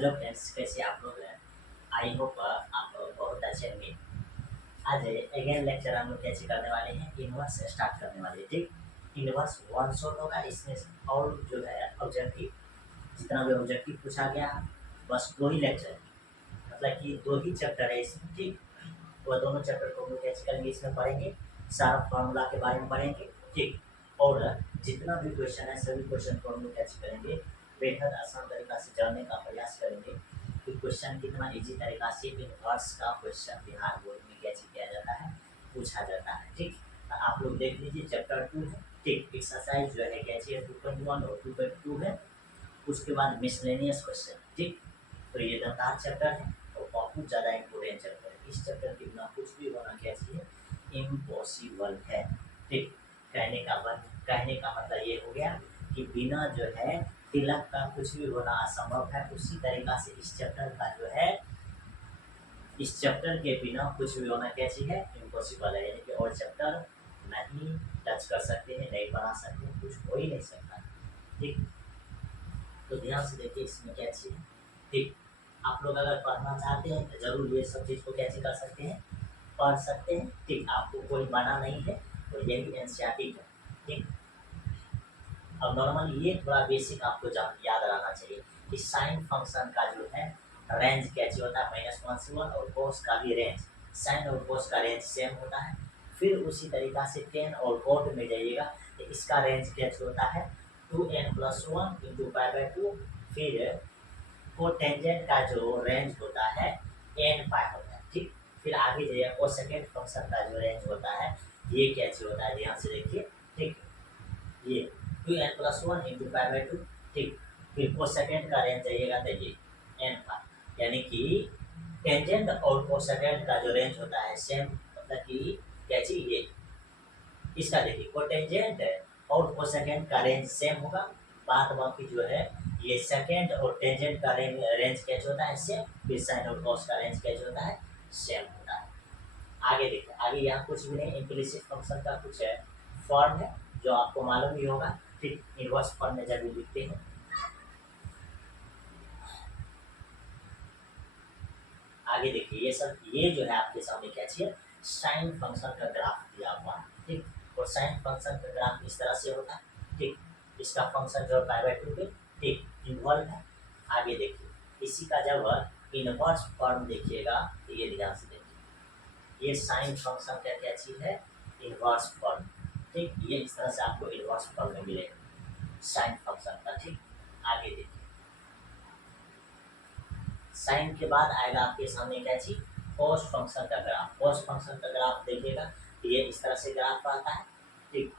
Hello friends, कैसे आप लोग हैं? आई होप आप लोग बहुत अच्छे होंगे। आज अगेन लेक्चर हम लोग कैसे करने वाले हैं, इनवर्स स्टार्ट करने वाले हैं। ठीक, इनवर्स वन शॉट होगा इसमें। और जो है ऑब्जेक्टिव, जितना भी ऑब्जेक्टिव पूछा गया बस दो ही लेक्चर है, मतलब कि दो ही चैप्टर है इसमें। ठीक, वो दोनों चैप्टर को हम लोग कैसे करेंगे, इसमें पढ़ेंगे, सारा फार्मूला के बारे में पढ़ेंगे। ठीक, और जितना भी क्वेश्चन है सभी क्वेश्चन को हम लोग कैसे करेंगे, बेहद आसान तरीका से जानने का प्रयास करेंगे कि क्वेश्चन कितना इजी तरीका से इनवर्स का क्वेश्चन बिहार बोर्ड में कैसे किया जाता है, पूछा जाता है। ठीक, तो आप लोग देख लीजिए चैप्टर 2 है। ठीक, एक्सरसाइज जो है कैसी है 2.1 और 2.2 है। उसके बाद मिसलेनियस क्वेश्चन। ठीक, तो ये दमदार चैप्टर है और बहुत ज़्यादा इम्पोर्टेंट चैप्टर है। इस चैप्टर के बिना कुछ भी होना कैसी है, इम्पॉसिबल है। ठीक, कहने का मतलब ये हो गया कि बिना जो है तिलक का कुछ भी होना असंभव है। उसी तरीका से इस चैप्टर का जो है, इस चैप्टर के बिना कुछ भी होना कैसी है, इम्पॉसिबल है। यानी कि और चैप्टर नहीं टच कर सकते हैं, नहीं बना सकते हैं, कुछ हो ही नहीं सकता। ठीक, तो ध्यान से देखिए इसमें क्या चीज़ है। ठीक, आप लोग अगर पढ़ना चाहते हैं तो जरूर ये सब चीज़ को कैसे कर सकते हैं, पढ़ सकते हैं। ठीक, आपको कोई मना नहीं है, तो ये भी एनसीईआरटी है। ठीक, अब नॉर्मल ये थोड़ा बेसिक आपको याद रहना चाहिए कि साइन फंक्शन का जो है रेंज कैसे होता है, -1 से 1, और कोस का भी रेंज, साइन और कोस का रेंज सेम होता है। फिर उसी तरीका से टेन और कोट में जाइएगा तो इसका रेंज कैसे होता है, 2n+1 इंटू π/2। फिर कोटेंजेंट का जो रेंज होता है n π होता है। ठीक, फिर आगे जाइए कोसेकेंड फंक्शन का जो रेंज होता है ये कैसे होता है, ध्यान से देखिए। ठीक, ये 2n+1 इंटू π/2। ठीक, फिर कोसेकेंड का रेंज जाइएगा तो ये n π, यानी कि टेंजेंट और कोसेकेंड का जो रेंज होता है सेम, मतलब कि कैसी ये, इसका देखिए कोटेंजेंट और कोसेकेंड का रेंज सेम होगा। बात बाकी जो है ये सेकेंड और टेंजेंट का रेंज कैसे होता है सेम, फिर साइन और कॉस का रेंज कैसे होता है सेम होता है। आगे देखिए, आगे यहाँ कुछ भी नहीं, इम्प्लिसिट फंक्शन का कुछ है फॉर्म है जो आपको मालूम ही होगा। ठीक, इनवर्स फॉर्म में जब भी लिखते हैं, आगे देखिए ये सब, ये जो है आपके सामने क्या चाहिए, साइन फंक्शन का ग्राफ दिया हुआ है। ठीक, और साइन फंक्शन का ग्राफ इस तरह से होता है। ठीक, इसका फंक्शन जो है π/2 पे ठीक इन्वॉल्व है। आगे देखिए इसी का जब इनवर्स फॉर्म देखिएगा तो ये ध्यान से देखिए, ये साइन फंक्शन का क्या चीज है, इनवर्स फॉर्म। ठीक, ये इस तरह से आपको इनवर्स फॉर्म में मिलेगा साइन फंक्शन का। ठीक, आगे देखिए साइन के बाद आएगा आपके सामने क्या चीज, कॉस फंक्शन का ग्राफ। कॉस फंक्शन का ग्राफ देखिएगा तो ये इस तरह से ग्राफ आता है। ठीक,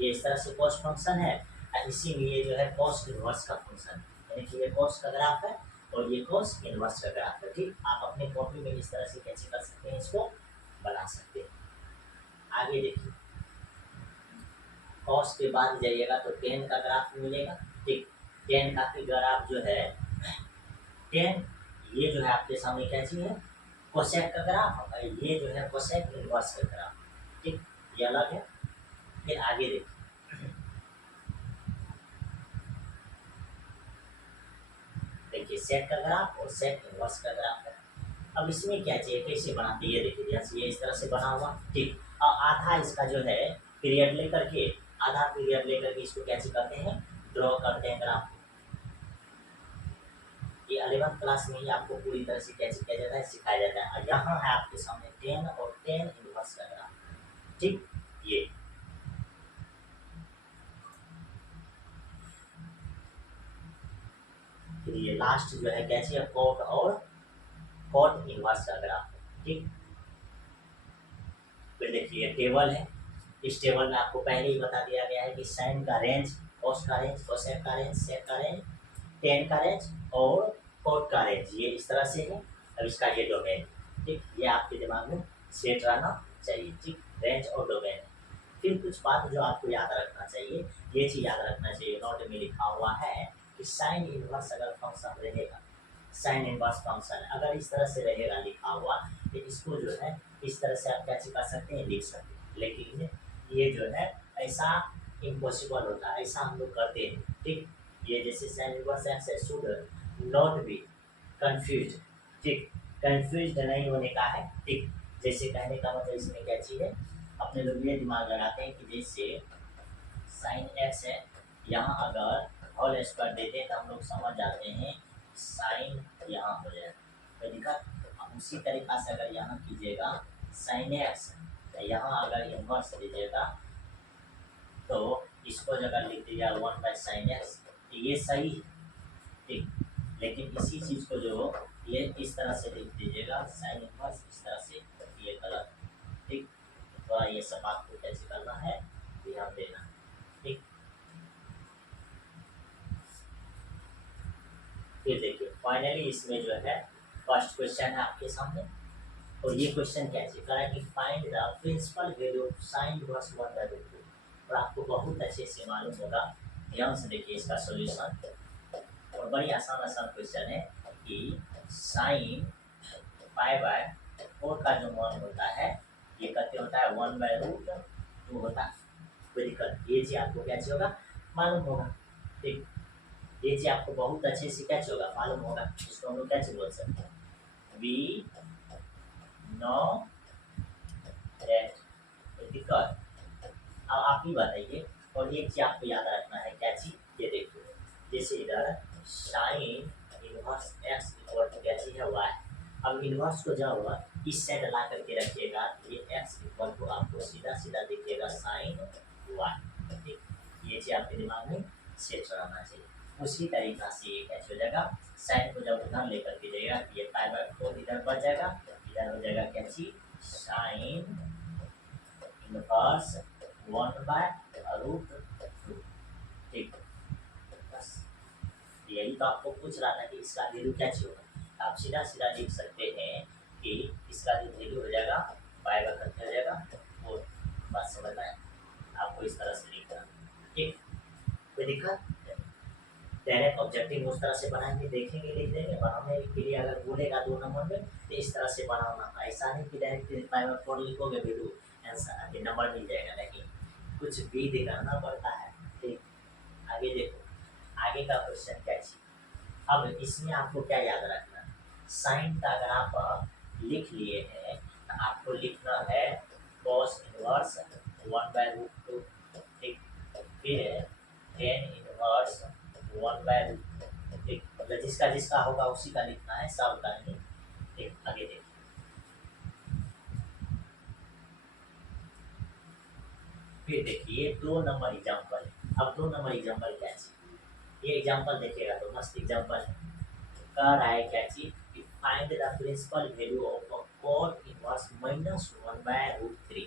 ये इस तरह से कॉस फंक्शन है और इसी में ये जो है कॉस इनवर्स का फंक्शन है, यानी कि ये कॉस का ग्राफ है और ये कॉस इनवर्स का ग्राफ है। ठीक, आप अपने कॉपी में इस तरह से कैसे कर सकते हैं, इसको बना सकते हैं। आगे देखिए कॉस के बाद जाइएगा तो टेन का ग्राफ मिलेगा। ठीक, टेन का ग्राफ जो है टेन, ये जो है आपके सामने क्या चीज है, कोसेक का ग्राफ, और ये जो है कोसेक इनवर्स का ग्राफ। ठीक, ये अलग है। फिर आगे देखिए सेक का ग्राफ और सेक इनवर्स का ग्राफ है। अब इसमें क्या चाहिए, कैसे बनाते हैं, ये देखिए जैसे ये इस तरह से बना हुआ। ठीक, और आधा इसका जो है पीरियड लेकर के, आधा पीरियड लेकर के इसको कैसे करते हैं, ड्रॉ करते हैं ग्राफ। ये 11th क्लास में ही आपको पूरी तरह से कैसे किया जाता है सिखाया जाता है। और यहाँ है आपके सामने 10 और 10 इनवर्स का ग्राफ। ठीक, ये फिर ये लास्ट जो है कैसे है, कॉट और कॉट इनवर्स का ग्राफ है। ठीक, फिर देखिए टेबल है, इस टेबल में आपको पहले ही बता दिया गया है कि साइन का रेंज, कॉस का रेंज, कोसेक का रेंज, सेक का रेंज, टेन का रेंज और कॉट का रेंज, ये इस तरह से है। अब इसका ये डोमेन। ठीक, ये आपके दिमाग में सेट रहना चाहिए। ठीक, रेंज और डोमेन। फिर कुछ बात जो आपको याद रखना चाहिए, ये चीज याद रखना चाहिए, नोट में लिखा हुआ है कि साइन इनवर्स अगर फंक्शन रहेगा, साइन इनवर्स फंक्शन अगर इस तरह से रहेगा लिखा हुआ, तो इसको जो है इस तरह से आप कैसे कर सकते हैं, लिख सकते हैं। लेकिन ये जो है ऐसा इम्पॉसिबल होता है, ऐसा हम लोग करते हैं। ठीक, ये जैसे sign inverse x should not be, confuse, ठीक, कंफ्यूज नहीं होने का है, ठीक। जैसे कहने का मतलब इसमें क्या चीज़ है, अपने लोग ये दिमाग लगाते हैं कि जैसे साइन एक्स है, यहाँ अगर होल स्क्वायर देते हैं तो हम लोग समझ जाते हैं साइन यहाँ हो जाएगा, कोई दिक्कत। उसी तरीक़ा से अगर यहाँ कीजिएगा साइन एक्स, यहाँ अगर इन्वर्स दीजिएगा तो इसको अगर लिख दीजिएगा 1/sin x, ये सही है, ठीक। लेकिन इसी चीज़ को जो ये इस तरह से लिख दीजिएगा साइन इनवर्स इस तरह से, ये गलत, ठीक। थोड़ा ये सब आपको कैसे करना है ध्यान देना, ठीक। फिर देखिए फाइनली इसमें जो है फर्स्ट क्वेश्चन है आपके सामने, और ये क्वेश्चन कैसे करा कि find the principal value of sine inverse 1/√2, और आपको बहुत अच्छे से मालूम होगा, ध्यान से देखिए इसका सॉल्यूशन। और बड़ी आसान आसान क्वेश्चन है कि साइन π/4 का जो मान होता है ये कितने होता है 1/√2 होता है, कोई दिक्कत। ये चीज आपको क्या चीज होगा मालूम होगा, ठीक। ये चीज आपको बहुत अच्छे से क्या चीज होगा मालूम होगा, इसको हम लोग क्या चीज बोल सकते हैं, वी नो दैट, कोई दिक्कत। अब आप ही बताइए, और एक चीज आपको याद रखना है, क्या चीज, ये देखिए जैसे इधर sine inverse x equal to क्या चीज है वाई, अब इनवर्स को जब इस साइड ला करके रखिएगा तो ये एक्स इक्वल टू आपको सीधा सीधा दिखेगा साइन वाई, ठीक। ये चीज आपके दिमाग में सेट रहना चाहिए। उसी तरीका से ये क्या हो जाएगा, साइन को जब उधर लेकर के जाएगा ये π/4 इधर बढ़ जाएगा, इधर हो जाएगा क्या चीज साइन इनवर्स 1/√2, ठीक। बस यही तो आपको पूछ रहा था कि इसका वैल्यू क्या चाहिए होगा, आप सीधा सीधा लिख सकते हैं कि इसका जो वैल्यू हो जाएगा π/4 हो जाएगा, और बात समझ में आए आपको इस तरह से लिखना, ठीक। कोई दिक्कत, डायरेक्ट ऑब्जेक्टिव उस तरह से बनाएंगे, देखेंगे लिख देंगे, बनाने के लिए अगर बोलेगा 2 नंबर में तो इस तरह से बनाना, ऐसा नहीं कि डायरेक्ट π/4 लिखोगे वैल्यू आंसर नंबर मिल जाएगा, नहीं, कुछ भी दिखाना पड़ता है, ठीक। आगे देखो, आगे का क्वेश्चन क्या है, अब इसमें आपको क्या याद रखना है, साइन का अगर आप लिख लिए हैं तो आपको लिखना है cos इनवर्स 1/√2, ठीक। फिर tan इनवर्स 1/√2, ठीक। मतलब जिसका जिसका होगा उसी का लिखना है, सब का नहीं, ठीक। आगे देखिए, फिर देखिए 2 नंबर एग्जाम्पल, अब 2 नंबर एग्जाम्पल क्या है, ये एग्जाम्पल देखिएगा तो मस्त एग्जाम्पल है, कह रहा है क्या चीज कि find the principal value of cot inverse -1/√3,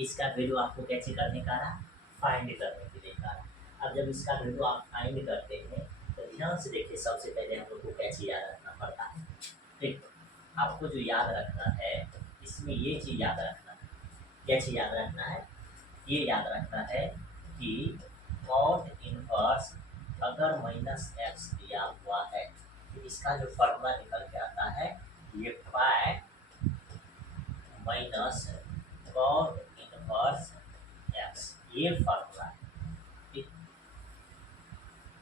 इसका वैल्यू आपको कैसे करने का रहा, फाइंड करने के लिए कहा। अब जब इसका वैल्यू आप फाइंड करते हैं तो ध्यान से देखिए, सबसे पहले हम लोग को कैसे याद रखना पड़ता है, ठीक। आपको जो याद रखना है इसमें ये चीज याद रखना है, क्या चीज याद रखना है, ये याद रखना है कि cot इनवर्स अगर -x दिया हुआ है तो इसका जो फॉर्मूला निकल के आता है ये pi minus cot inverse x, ये फॉर्मूला है, ठीक।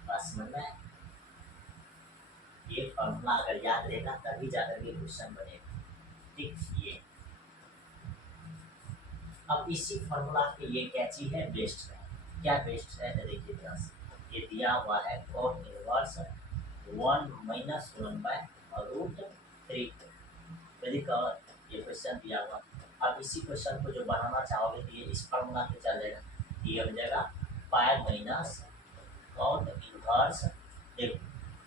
बस समझ में आया? ये फॉर्मूला अगर याद रहेगा तभी जाकर के क्वेश्चन बनेगा, ठीक। ये अब इसी फॉर्मूला के ये क्या चीज है बेस्ट है, क्या बेस्ट है तो देखिए ध्यान से, ये दिया हुआ है cot इनवर्स 1 - 1/√3, ये क्वेश्चन दिया हुआ। अब इसी क्वेश्चन को जो बनाना चाहोगे तो ये इस फॉर्मूला पे चल जाएगा, ये हो जाएगा पाई माइनस cot इनवर्स, देखो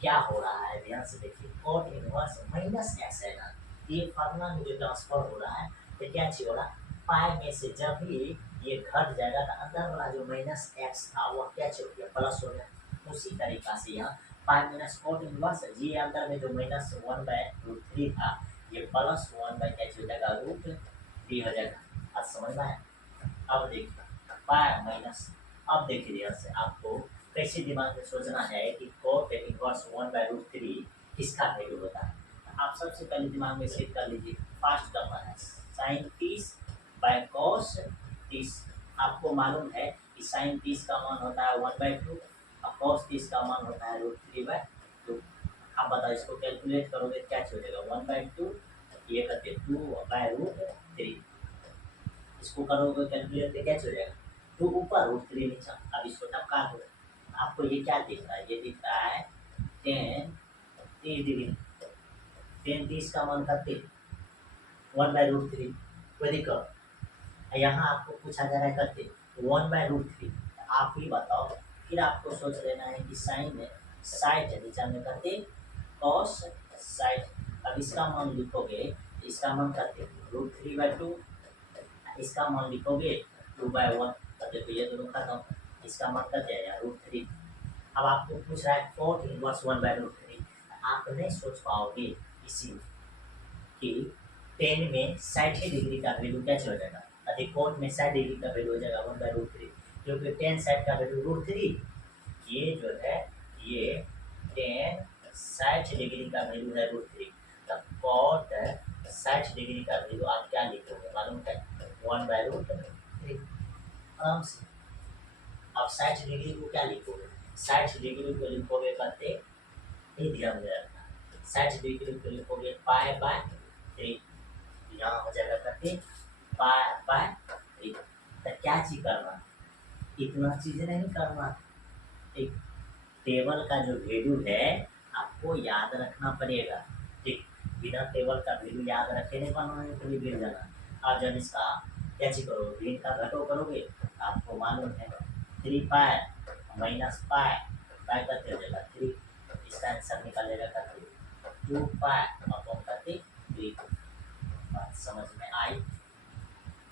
क्या हो रहा है ध्यान से देखिए, cot इनवर्स -x है ना, ये फॉर्मूला में जो ट्रांसफर हो रहा है तो क्या चीज हो रहा है, पाई में से जब भी ये घट जाएगा तो अंदर वाला जो -x था वो क्या चीज हो गया प्लस हो गया, उसी तरीका से यहाँ पाई माइनस cot इनवर्स ये अंदर में जो -1/√3 था ये +1 बाई क्या हो जाएगा √3 हो जाएगा, आज समझ में आया। अब देखिए पाई माइनस, अब देखिए ध्यान से आपको कैसे दिमाग में सोचना है कि cot इनवर्स 1/√3 किसका वैल्यू होता है, आप सबसे पहले दिमाग में सेट कर लीजिए, फर्स्ट नंबर है साइन 30/cos 30, आपको मालूम है कि sin 30 का मान होता है 1/2 और cos 30 का मान होता है √3/2, आप बताओ इसको कैलकुलेट करोगे क्या हो जाएगा 1/2, ये करते 2/√3, इसको करोगे कैलकुलेट तो क्या हो जाएगा 2 ऊपर √3 नीचा। अब इसको टपका दो, आपको ये क्या दिख रहा है, ये दिख रहा है 10 30 डिग्री, 10 30 का मान करते 1/√3, कोई दिक्कत। यहाँ आपको पूछा जा रहा है करते 1/√3, आप ही बताओ। फिर आपको सोच लेना है कि साइन में 60 नीचा में करते कॉस 60। अब इसका मान लिखोगे, इसका मान करते √3/2, इसका मान लिखोगे 2/1, तब देखो ये दोनों खत्म, इसका मान कर जाएगा √3। अब आपको पूछ रहा है cot इनवर्स 1/√3, आप नहीं सोच पाओगे इसी कि 10 में 60 डिग्री का वैल्यू कैसे हो जाएगा, अधिक कोट में 60 डिग्री का वैल्यू हो जाएगा 1/√3, क्योंकि 10 60 का वैल्यू √3, ये जो है ये 10 60 डिग्री का वैल्यू है √3, तब कॉट 60 डिग्री का वैल्यू आप क्या लिखोगे मालूम है 1/√3 आराम से। अब 60 डिग्री को क्या लिखोगे, 60 डिग्री को लिखोगे करते ये ध्यान में रखना, 60 डिग्री को लिखोगे π/3, यहाँ हो जाएगा करते π/3। तो क्या चीज करना, इतना चीज नहीं करना, एक टेबल का जो वैल्यू है आपको याद रखना पड़ेगा, ठीक। बिना टेबल का वैल्यू याद रखे नहीं बनाने के लिए गिर जाना। आप जब इसका क्या चीज करोगे, भिन्न का घटो करोगे, आपको मालूम है 3π माइनस पाई, पाई करते हो जाएगा 3, इसका आंसर निकालेगा करते 2π अपॉन करते 3। बात समझ में आई,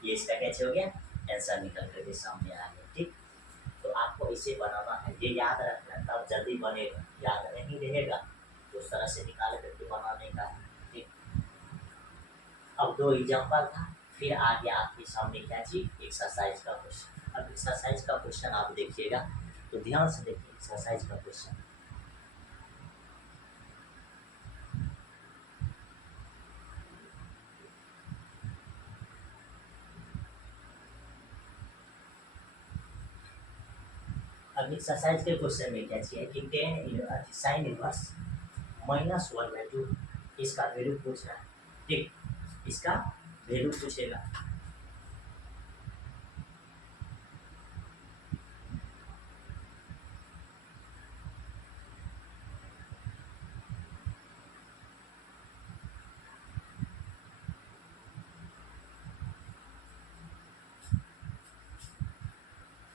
ये इसका कैसे हो गया आंसर निकल करके सामने आ गया, ठीक। तो आपको इसे बनाना है, ये याद रखना है, तब जल्दी बनेगा, याद नहीं रहेगा तो उस तरह से निकाल करके बनाने का है, ठीक। अब 2 एग्जाम्पल था, फिर आ गया आपके सामने क्या चीज एक्सरसाइज का क्वेश्चन। अब एक्सरसाइज का क्वेश्चन आप देखिएगा, तो ध्यान से देखिए एक्सरसाइज का क्वेश्चन। अब एक्सरसाइज के क्वेश्चन में क्या चाहिए कि 10 साइन इनवर्स -1/2, इसका वैल्यू पूछ रहा है, ठीक। इसका वैल्यू पूछेगा,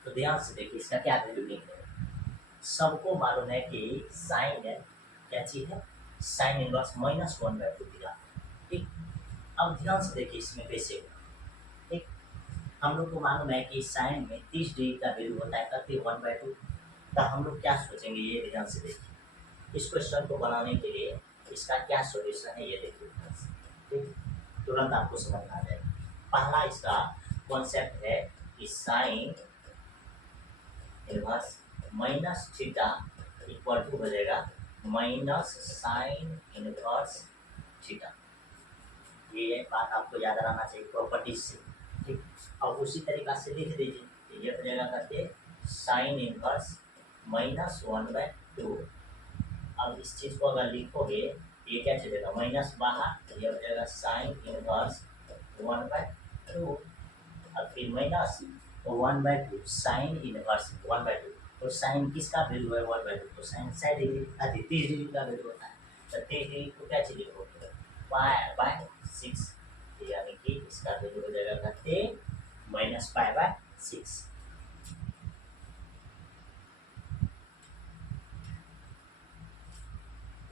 तो ध्यान से देखिए इसका क्या वैल्यू लिख रहे हैं। सबको मालूम है कि साइन क्या चीज है, साइन इनवर्स -1/2 दिया, ठीक। अब ध्यान से देखिए इसमें कैसे होगा, ठीक। हम लोग को मालूम है कि साइन में 30 डिग्री का वैल्यू होता है करते 1/2, तो हम लोग क्या सोचेंगे, ये ध्यान से देखिए इस क्वेश्चन को बनाने के लिए इसका क्या सोल्यूशन है, ये देखिए, ठीक। तुरंत आपको समझ आ जाएगा। पहला इसका कॉन्सेप्ट है कि sine inverse minus theta equal to हो जाएगा माइनस साइन इनवर्स थीटा, ये बात आपको याद रहना चाहिए प्रॉपर्टीज से, ठीक। अब उसी तरीका से लिख दीजिए, ये हो जाएगा करते साइन इनवर्स -1/2। अब इस चीज को अगर लिखोगे ये क्या चलेगा माइनस बाहर, तो ये हो जाएगा साइन इनवर्स 1/2, और फिर माइनस 1/2 साइन इनवर्स 1/2, तो साइन किसका वैल्यू है 1/2, तो साइन 60 डिग्री 30 डिग्री का वैल्यू होता है, तो 30 डिग्री को क्या चीज लिखोगे π/6, यानी कि इसका वैल्यू हो जाएगा करते -π/6।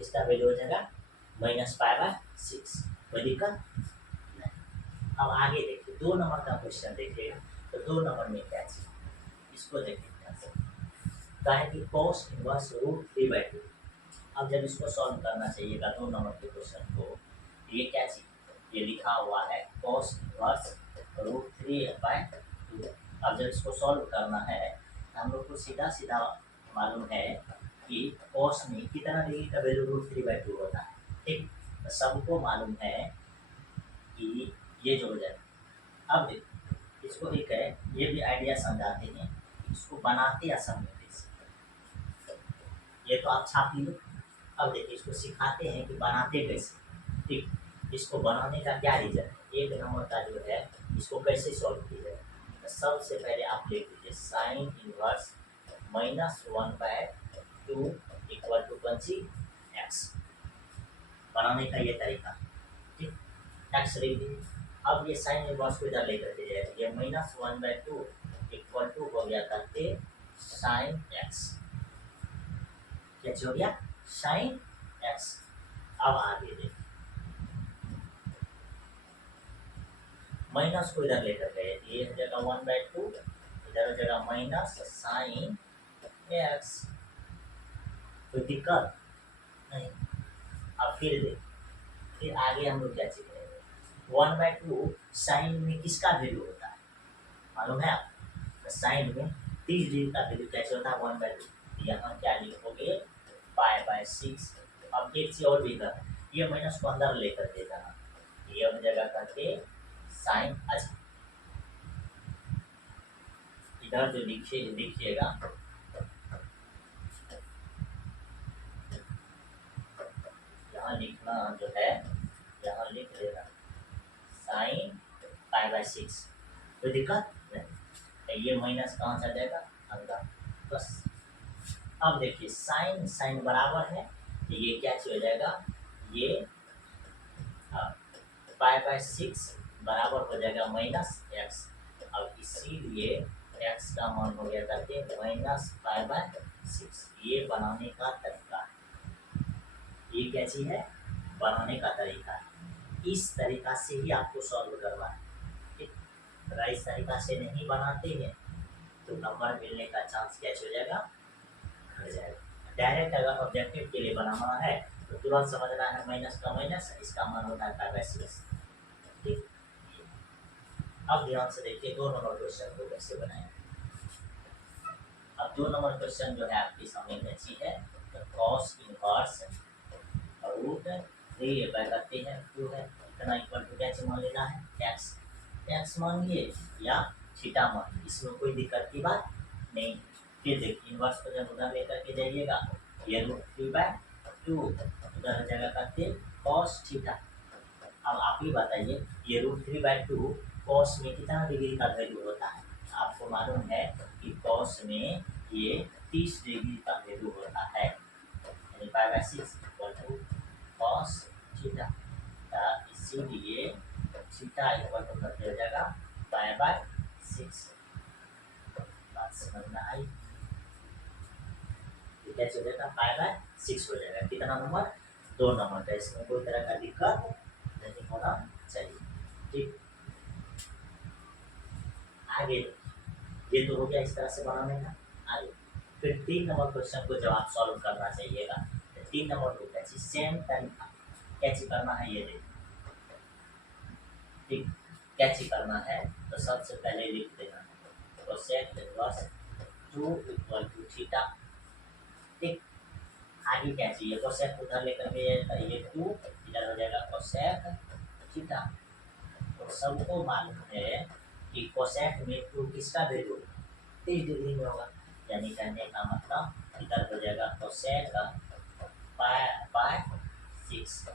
इसका वैल्यू हो जाएगा -π/6, कोई दिक्कत नहीं। अब आगे देखिए 2 नंबर का क्वेश्चन देखिएगा, तो 2 नंबर में क्या चाहिए इसको देखिए, कहा है कि cos इनवर्स √3/2। अब जब इसको सॉल्व करना चाहिएगा 2 नंबर के क्वेश्चन को, ये क्या चीज, ये लिखा हुआ है cos इनवर्स √3/2। अब जब इसको सॉल्व करना है हम लोग को सीधा सीधा मालूम है कि cos में कितना डिग्री का वैल्यू √3/2 होता है, ठीक। तो सबको मालूम है कि ये जो हो जाए, अब देखो इसको एक है, ये भी आइडिया समझाते हैं, इसको बनाते या समझते, ये तो आप छाप लीजिए। अब देखिए इसको सिखाते हैं कि बनाते कैसे। ठीक, इसको बनाने का क्या रीजन है, एक नंबर का जो है इसको कैसे सॉल्व किया जाए। तो सबसे पहले आप लिख लीजिए साइन इनवर्स -1/2 इक्वल टू पंची एक्स। बनाने का ये तरीका, ठीक। एक्स लिख दीजिए। अब ये साइन इनवर्स को इधर लेकर के जाए, ये -1/2 इक्वल टू हो गया करके साइन एक्स। क्या हो गया, साइन एक्स। अब आगे देखिए, माइनस को इधर लेकर गए, ये हो जाएगा 1/2, इधर हो जाएगा माइनस साइन एक्स। कोई दिक्कत नहीं। अब फिर देख, फिर आगे हम लोग क्या सीखेंगे, 1/2 साइन में किसका वैल्यू होता है मालूम है आप, तो साइन में 30 डिग्री का वैल्यू कैसे होता है 1/2। यहाँ क्या लिखोगे π/6। अब एक चीज और भी कर, ये माइनस को अंदर लेकर के जाना, ये हो जाएगा करके साइन। अच्छा इधर जो लिखिएगा यहाँ लिखना जो है, यहाँ लिख देना साइन π/6। कोई दिक्कत नहीं, ये माइनस कहाँ चल जाएगा अंदर, बस। अब देखिए साइन साइन बराबर है, तो ये क्या हो जाएगा, ये π/6 बराबर हो जाएगा -x। अब इसीलिए x का मान हो गया करके -π/6। ये बनाने का तरीका है, ये क्या चीज है, बनाने का तरीका है। इस तरीका से ही आपको सॉल्व करना है, ठीक। अगर इस तरीका से नहीं बनाते हैं तो नंबर मिलने का चांस क्या हो जाएगा, घट जाएगा। डायरेक्ट अगर ऑब्जेक्टिव के लिए बनाना है तो तुरंत समझना है माइनस का माइनस, इसका मान होता है π/6, ठीक। अब ध्यान से देखिए 2 नंबर क्वेश्चन को कैसे बनाएं। अब 2 नंबर क्वेश्चन जो है आपके सामने कैसी है, तो कॉस इनवर्स रूट 3 करते हैं 2 है, इतना इक्वल टू क्या मान लेना है, एक्स। एक्स मान लिए या थीटा मान, इसमें कोई दिक्कत की बात नहीं। फिर देखिए इनवर्स को जब उधर लेकर के जाइएगा, ये √3/2 उधर हो जाएगा करते कॉस थीटा। अब आप ही बताइए, ये √3/2 कॉस में कितना डिग्री का वैल्यू होता है, आपको मालूम है कि कॉस में ये 30 डिग्री का वैल्यू होता है, यानी π/6 इक्वल टू कॉस थीटा। इसीलिए थीटा इक्वल टू करके हो जाएगा π/6। बात समझ में आई, क्या हो जाएगा π/6 हो जाएगा। कितना नंबर, 2 नंबर का, इसमें कोई तरह का दिक्कत नहीं होना चाहिए, ठीक। आगे ये तो हो गया इस तरह से बनाने का। आगे फिर 3 नंबर क्वेश्चन को जब आप सॉल्व करना चाहिएगा, तो 3 नंबर को कैसे सेम तरीका कैसे करना है ये देखिए, ठीक। कैसे करना है तो सबसे पहले लिख देना cosec inverse 2 equal to theta, ठीक। आगे क्या चाहिए, कोसेक उधर लेकर के ये 2 इधर हो जाएगा कोसेक थीटा। तो सबको मालूम है कि कोसेक में 2 किसका वैल्यू 30 डिग्री में होगा, यानी कहने का मतलब इधर हो जाएगा कोसेक π/6,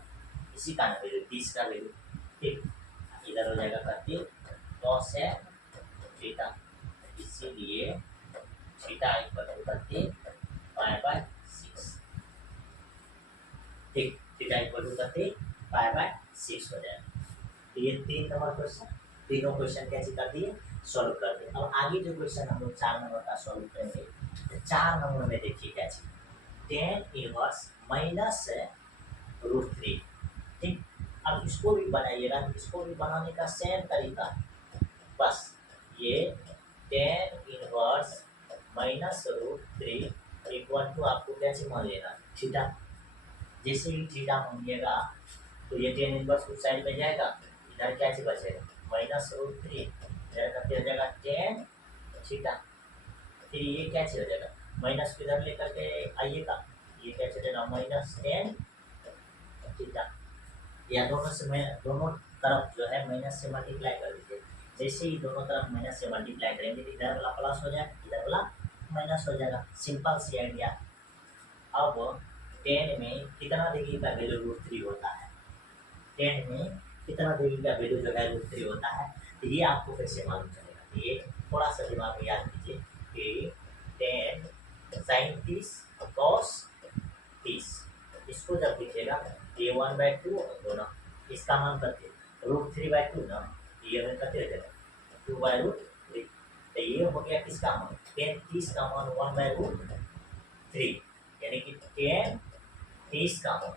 इसी का वैल्यू 30 का वैल्यू, ठीक। इधर हो जाएगा करके कोसेक थीटा, इसीलिए थीटा इक्वल टू करके π/6, ठीक। थीटा इक्वल टू करके π/6 हो जाएगा। तो ये 3 नंबर क्वेश्चन, तीनों क्वेश्चन कैसे कर दिए, सॉल्व कर दिए। अब आगे जो क्वेश्चन हम लोग 4 नंबर का सॉल्व करेंगे, तो 4 नंबर में देखिए क्या चाहिए, tan इनवर्स -√3, ठीक। अब इसको भी बनाइएगा, इसको भी बनाने का सेम तरीका है, बस ये tan इनवर्स -√3 इक्वल टू आपको कैसे मान लेना थीटा। जैसे ही थीटा मानिएगा तो ये tan इनवर्स उस साइड में जाएगा, इधर क्या बचेगा -√3, इधर करके हो जाएगा tan थीटा। फिर ये क्या हो जाएगा, माइनस को इधर लेकर के आइएगा, ये क्या हो जाएगा -tan थीटा। या दोनों से मैं दोनों तरफ जो है माइनस से मल्टीप्लाई कर दीजिए। जैसे ही दोनों तरफ माइनस से मल्टीप्लाई करेंगे तो इधर वाला प्लस हो जाएगा, इधर वाला माइनस हो जाएगा, सिंपल सी आइडिया। अब टेन में कितना डिग्री का वैल्यू √3 होता है, टेन में कितना डिग्री का वैल्यू जो है √3 होता है। तो ये आपको कैसे मालूम चलेगा, तो ये थोड़ा सा दिमाग में याद कीजिए कि टेन साइन 30 कॉस 30, इसको जब लिखेगा तो ये 1/2 दोनों इसका मान करते √3/2 ना, ये हमें करते हो जाएगा 2/√3। तो ये हो गया किसका मान, टेन 30 का मान 1/√3, यानी कि टेन 30 का मान,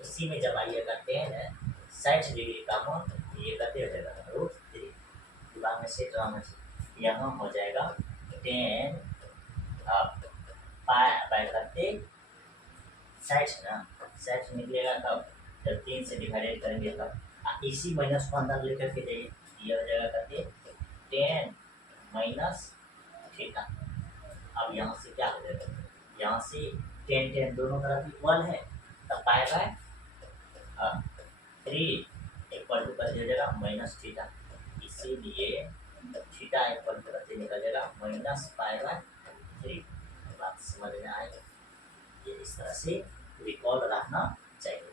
इसी में जब आइएगा टेन 60 डिग्री का मान, ये करते हो जाएगा √3, दिमाग में सेट रहना चाहिए। यहाँ हो जाएगा टेन बाय करते 60 ना, 60 निकलेगा तब जब 3 से डिवाइडेड करेंगे तब, इसी माइनस को अंदर लेकर के जाइए, ये हो जाएगा करते 10 माइनस थीटा। अब यहाँ से क्या हो जाएगा, यहाँ से 10 दोनों तरफ इक्वल है, तब पाई बाय 3 इक्वल टू कर दिया जाएगा माइनस थीटा, इसीलिए थीटा इक्वल टू करते निकल जाएगा -π/3। बात समझ में आएगा, ये इस तरह से रिकॉल रखना चाहिए।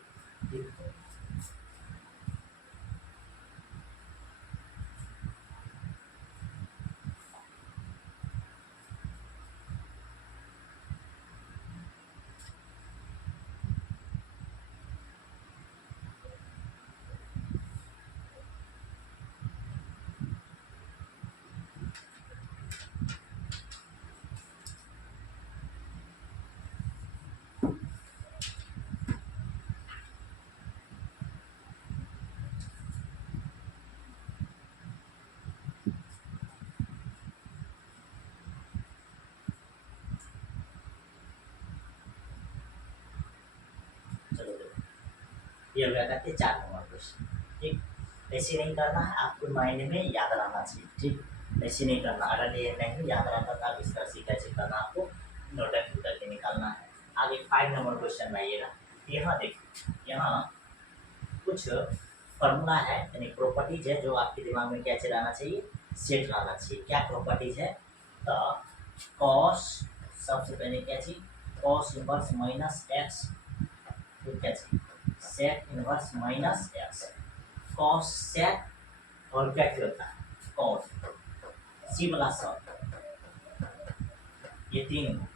चलो देखो, ये हो गया कहते 4 नंबर क्वेश्चन, ठीक। ऐसे नहीं करना है, आपको माइंड में याद रहना चाहिए, ठीक। ऐसे नहीं करना, अगर ये नहीं याद रहता था इस तरह से कैसे करना, आपको नोट डाउन करके निकालना है। आगे 5 नंबर क्वेश्चन में आइएगा, यहाँ देखिए, यहाँ कुछ फॉर्मूला है यानी प्रॉपर्टीज है जो आपके दिमाग में क्या रहना चाहिए, सेट रहना चाहिए। क्या प्रॉपर्टीज है, तो कॉस, सबसे पहले क्या चीज, कॉस इनवर्स माइनस एक्स, तो क्या चीज sec inverse minus x, cosec, और क्या होता है कॉस, सी वाला सब, ये तीन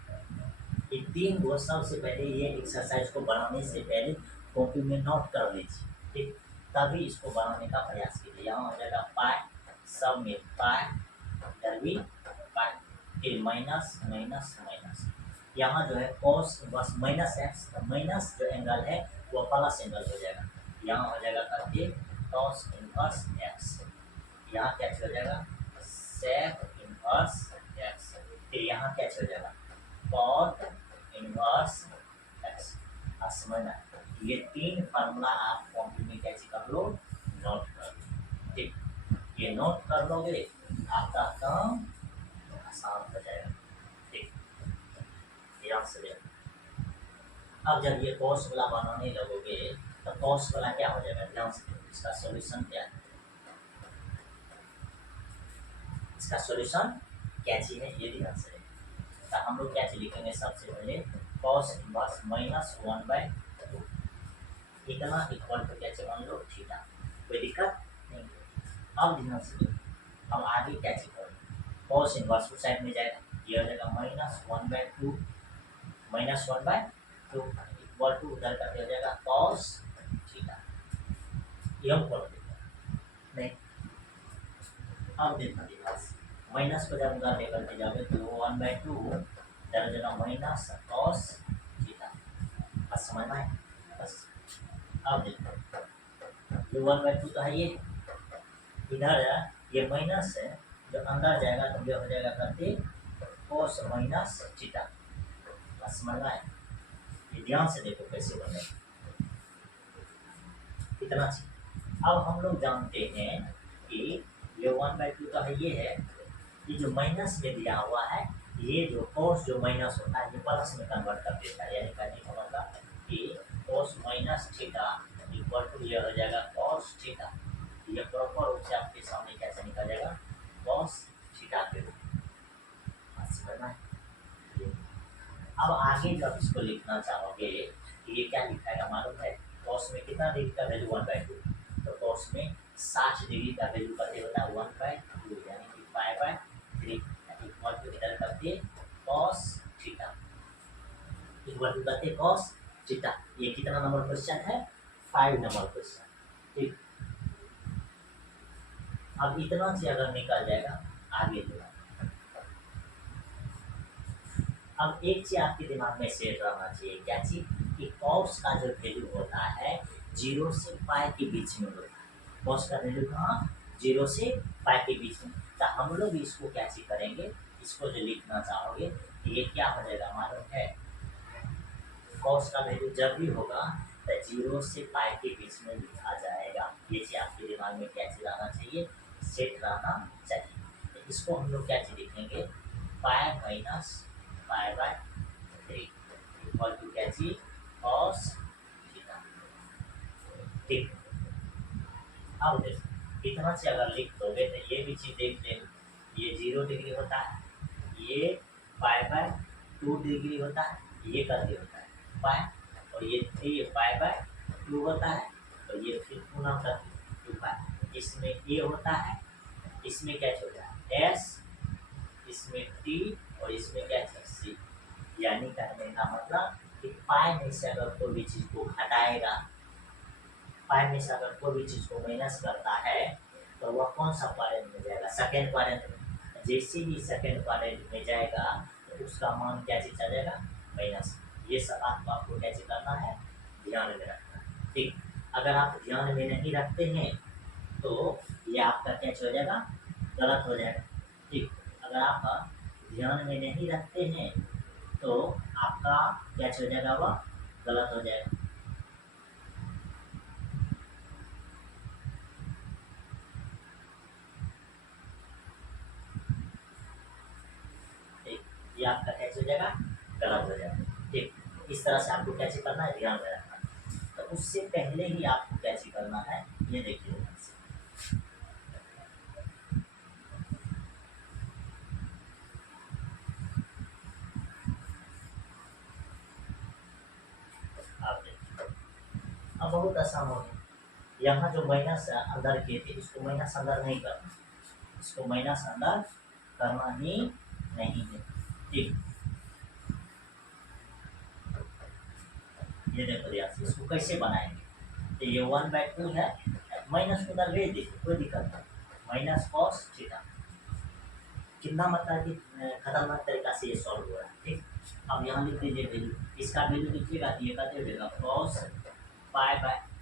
वो सबसे पहले ये एक्सरसाइज को बनाने से पहले कॉपी में नोट कर लीजिए, ठीक। तभी इसको बनाने का प्रयास कीजिए। यहाँ हो जाएगा पाई, सब में पाई, इधर भी पाई, फिर माइनस माइनस माइनस, यहाँ जो है कॉस बस माइनस एक्स, माइनस जो एंगल है वो प्लस एंगल हो जाएगा, यहाँ हो जाएगा करके कॉस इनवर्स एक्स, यहाँ क्या हो जाएगा सेक इनवर्स एक्स, फिर यहाँ क्या हो जाएगा कॉट इनवर्स एक्स। समझना, ये 3 फार्मूला आप कॉपी में कैसे कर लो, नोट कर लो, ठीक। ये नोट कर लोगे आपका काम आसान हो जाएगा, ठीक, ध्यान से देखो। अब जब ये कॉस वाला बनाने लगोगे तो कॉस वाला क्या हो जाएगा, ध्यान से देखो, इसका सॉल्यूशन क्या है, इसका सॉल्यूशन क्या चीज है ये ध्यान से देखो। तो हम लोग क्या चीज लिखेंगे, सबसे पहले कॉस इनवर्स -1/2 इतना इक्वल टू क्या मान लो थीटा, कोई दिक्कत नहीं है। अब ध्यान से देखो, अब आगे क्या चीज करेंगे, कॉस इनवर्स उस साइड में जाएगा, ये हो जाएगा -1/2 इक्वल टू उधर करके हो जाएगा कॉस थीटा, ये हम कर देंगे नहीं। अब देखना ध्यान से, माइनस को जब उधर लेकर के जाओगे तो 1/2 इधर हो जाएगा माइनस कॉस थीटा, बस समझ में आए बस। अब देखो ये 1/2 तो है, ये इधर ये माइनस है, जो अंदर जाएगा तो ये हो जाएगा करते कोस माइनस थीटा, बस समझ में आए। ये ध्यान से देखो कैसे बने कितना चीज। अब हम लोग जानते हैं कि ये 1/2 का है, ये है, ये जो माइनस में दिया हुआ है, ये जो कोस जो माइनस होता है ये प्लस में कन्वर्ट कर देता है, यानी कहने का मतलब कि cos minus theta equal to ये हो जाएगा कॉस थीटा, ये प्रॉपर रूप से आपके सामने कैसे निकल जाएगा कॉस थीटा के रूप में, समझना है। अब आगे जब इसको लिखना चाहोगे ये क्या लिखाएगा मालूम है, कॉस में कितना डिग्री का वैल्यू 1/2, तो कॉस में 60 डिग्री का वैल्यू पता होता है 1/2 यानी कि 5/3 इक्वल टू इधर करके कॉस थीटा इक्वल टू करके कॉस थीटा। ये कितना नंबर क्वेश्चन है, 5 नंबर क्वेश्चन। ठीक, अब इतना से अगर निकल जाएगा आगे देखा। अब एक चीज आपके दिमाग में सेट रहना चाहिए, क्या चीज, कि कॉस का जो वैल्यू होता है 0 से पाई के बीच में होता है। कॉस का वैल्यू कहाँ, 0 से पाई के बीच में। तो हम लोग इसको क्या चीज करेंगे, इसको जो लिखना चाहोगे तो ये क्या हो जाएगा मालूम है, कॉस का वैल्यू जब भी होगा तो 0 से पाई के बीच में लिखा जाएगा। ये चीज आपके दिमाग में क्या चीज रहना चाहिए, सेट रहना चाहिए। तो इसको हम लोग क्या चीज लिखेंगे, पाई माइनस पाई/3 इक्वल टू क्या चीज, कॉस थीटा। ठीक, अब देखो इतना से अगर लिख दोगे तो ये भी चीज देख लेंगे, ये 0 डिग्री होता है, ये पाई/2 डिग्री होता है, ये करके होता है पाई, और ये 3 पाई/2 होता है, तो ये फिर पुनः करके 2 पाई। इसमें ए होता है, इसमें क्या होता है एस, इसमें टी, और इसमें क्या है सी। यानी कहने का मतलब कि पाई में से अगर कोई भी चीज को हटाएगा, पाई में से अगर कोई भी चीज को माइनस करता है तो वह कौन सा क्वाड्रेंट में जाएगा, सेकेंड क्वाड्रेंट में। जैसे ही सेकेंड क्वाड्रेंट में जाएगा तो उसका मान क्या चीज आ जाएगा, माइनस। ये सब आपको क्या चीज करना है, ध्यान में रखना है। ठीक, अगर आप ध्यान में नहीं रखते हैं तो ये आपका क्या हो जाएगा, गलत हो जाएगा। ठीक, अगर आप ध्यान में नहीं रखते हैं तो आपका क्या हो जाएगा, वह गलत हो जाएगा। ठीक, ये आपका क्या हो जाएगा, गलत हो जाएगा। ठीक, इस तरह से आपको क्या करना है, ध्यान में रखना है। तो उससे पहले ही आपको क्या करना है, ये देखिए ध्यान से। आप देखिए अब बहुत आसान हो गया। यहाँ जो माइनस अंदर किए थे इसको माइनस अंदर नहीं करना, इसको माइनस अंदर करना ही नहीं है। ठीक, ये देखो ध्यान से, इसको कैसे बनाएंगे, तो ये 1/2 है, माइनस को उधर भेज दीजिए कोई दिक्कत नहीं, माइनस कॉस थीटा। कितना मतलब कि खतरनाक तरीका से ये सॉल्व हो रहा है। ठीक, अब यहाँ लिख दीजिए वैल्यू, इसका वैल्यू लिखिएगा तो ये कहते हो कॉस पाई/,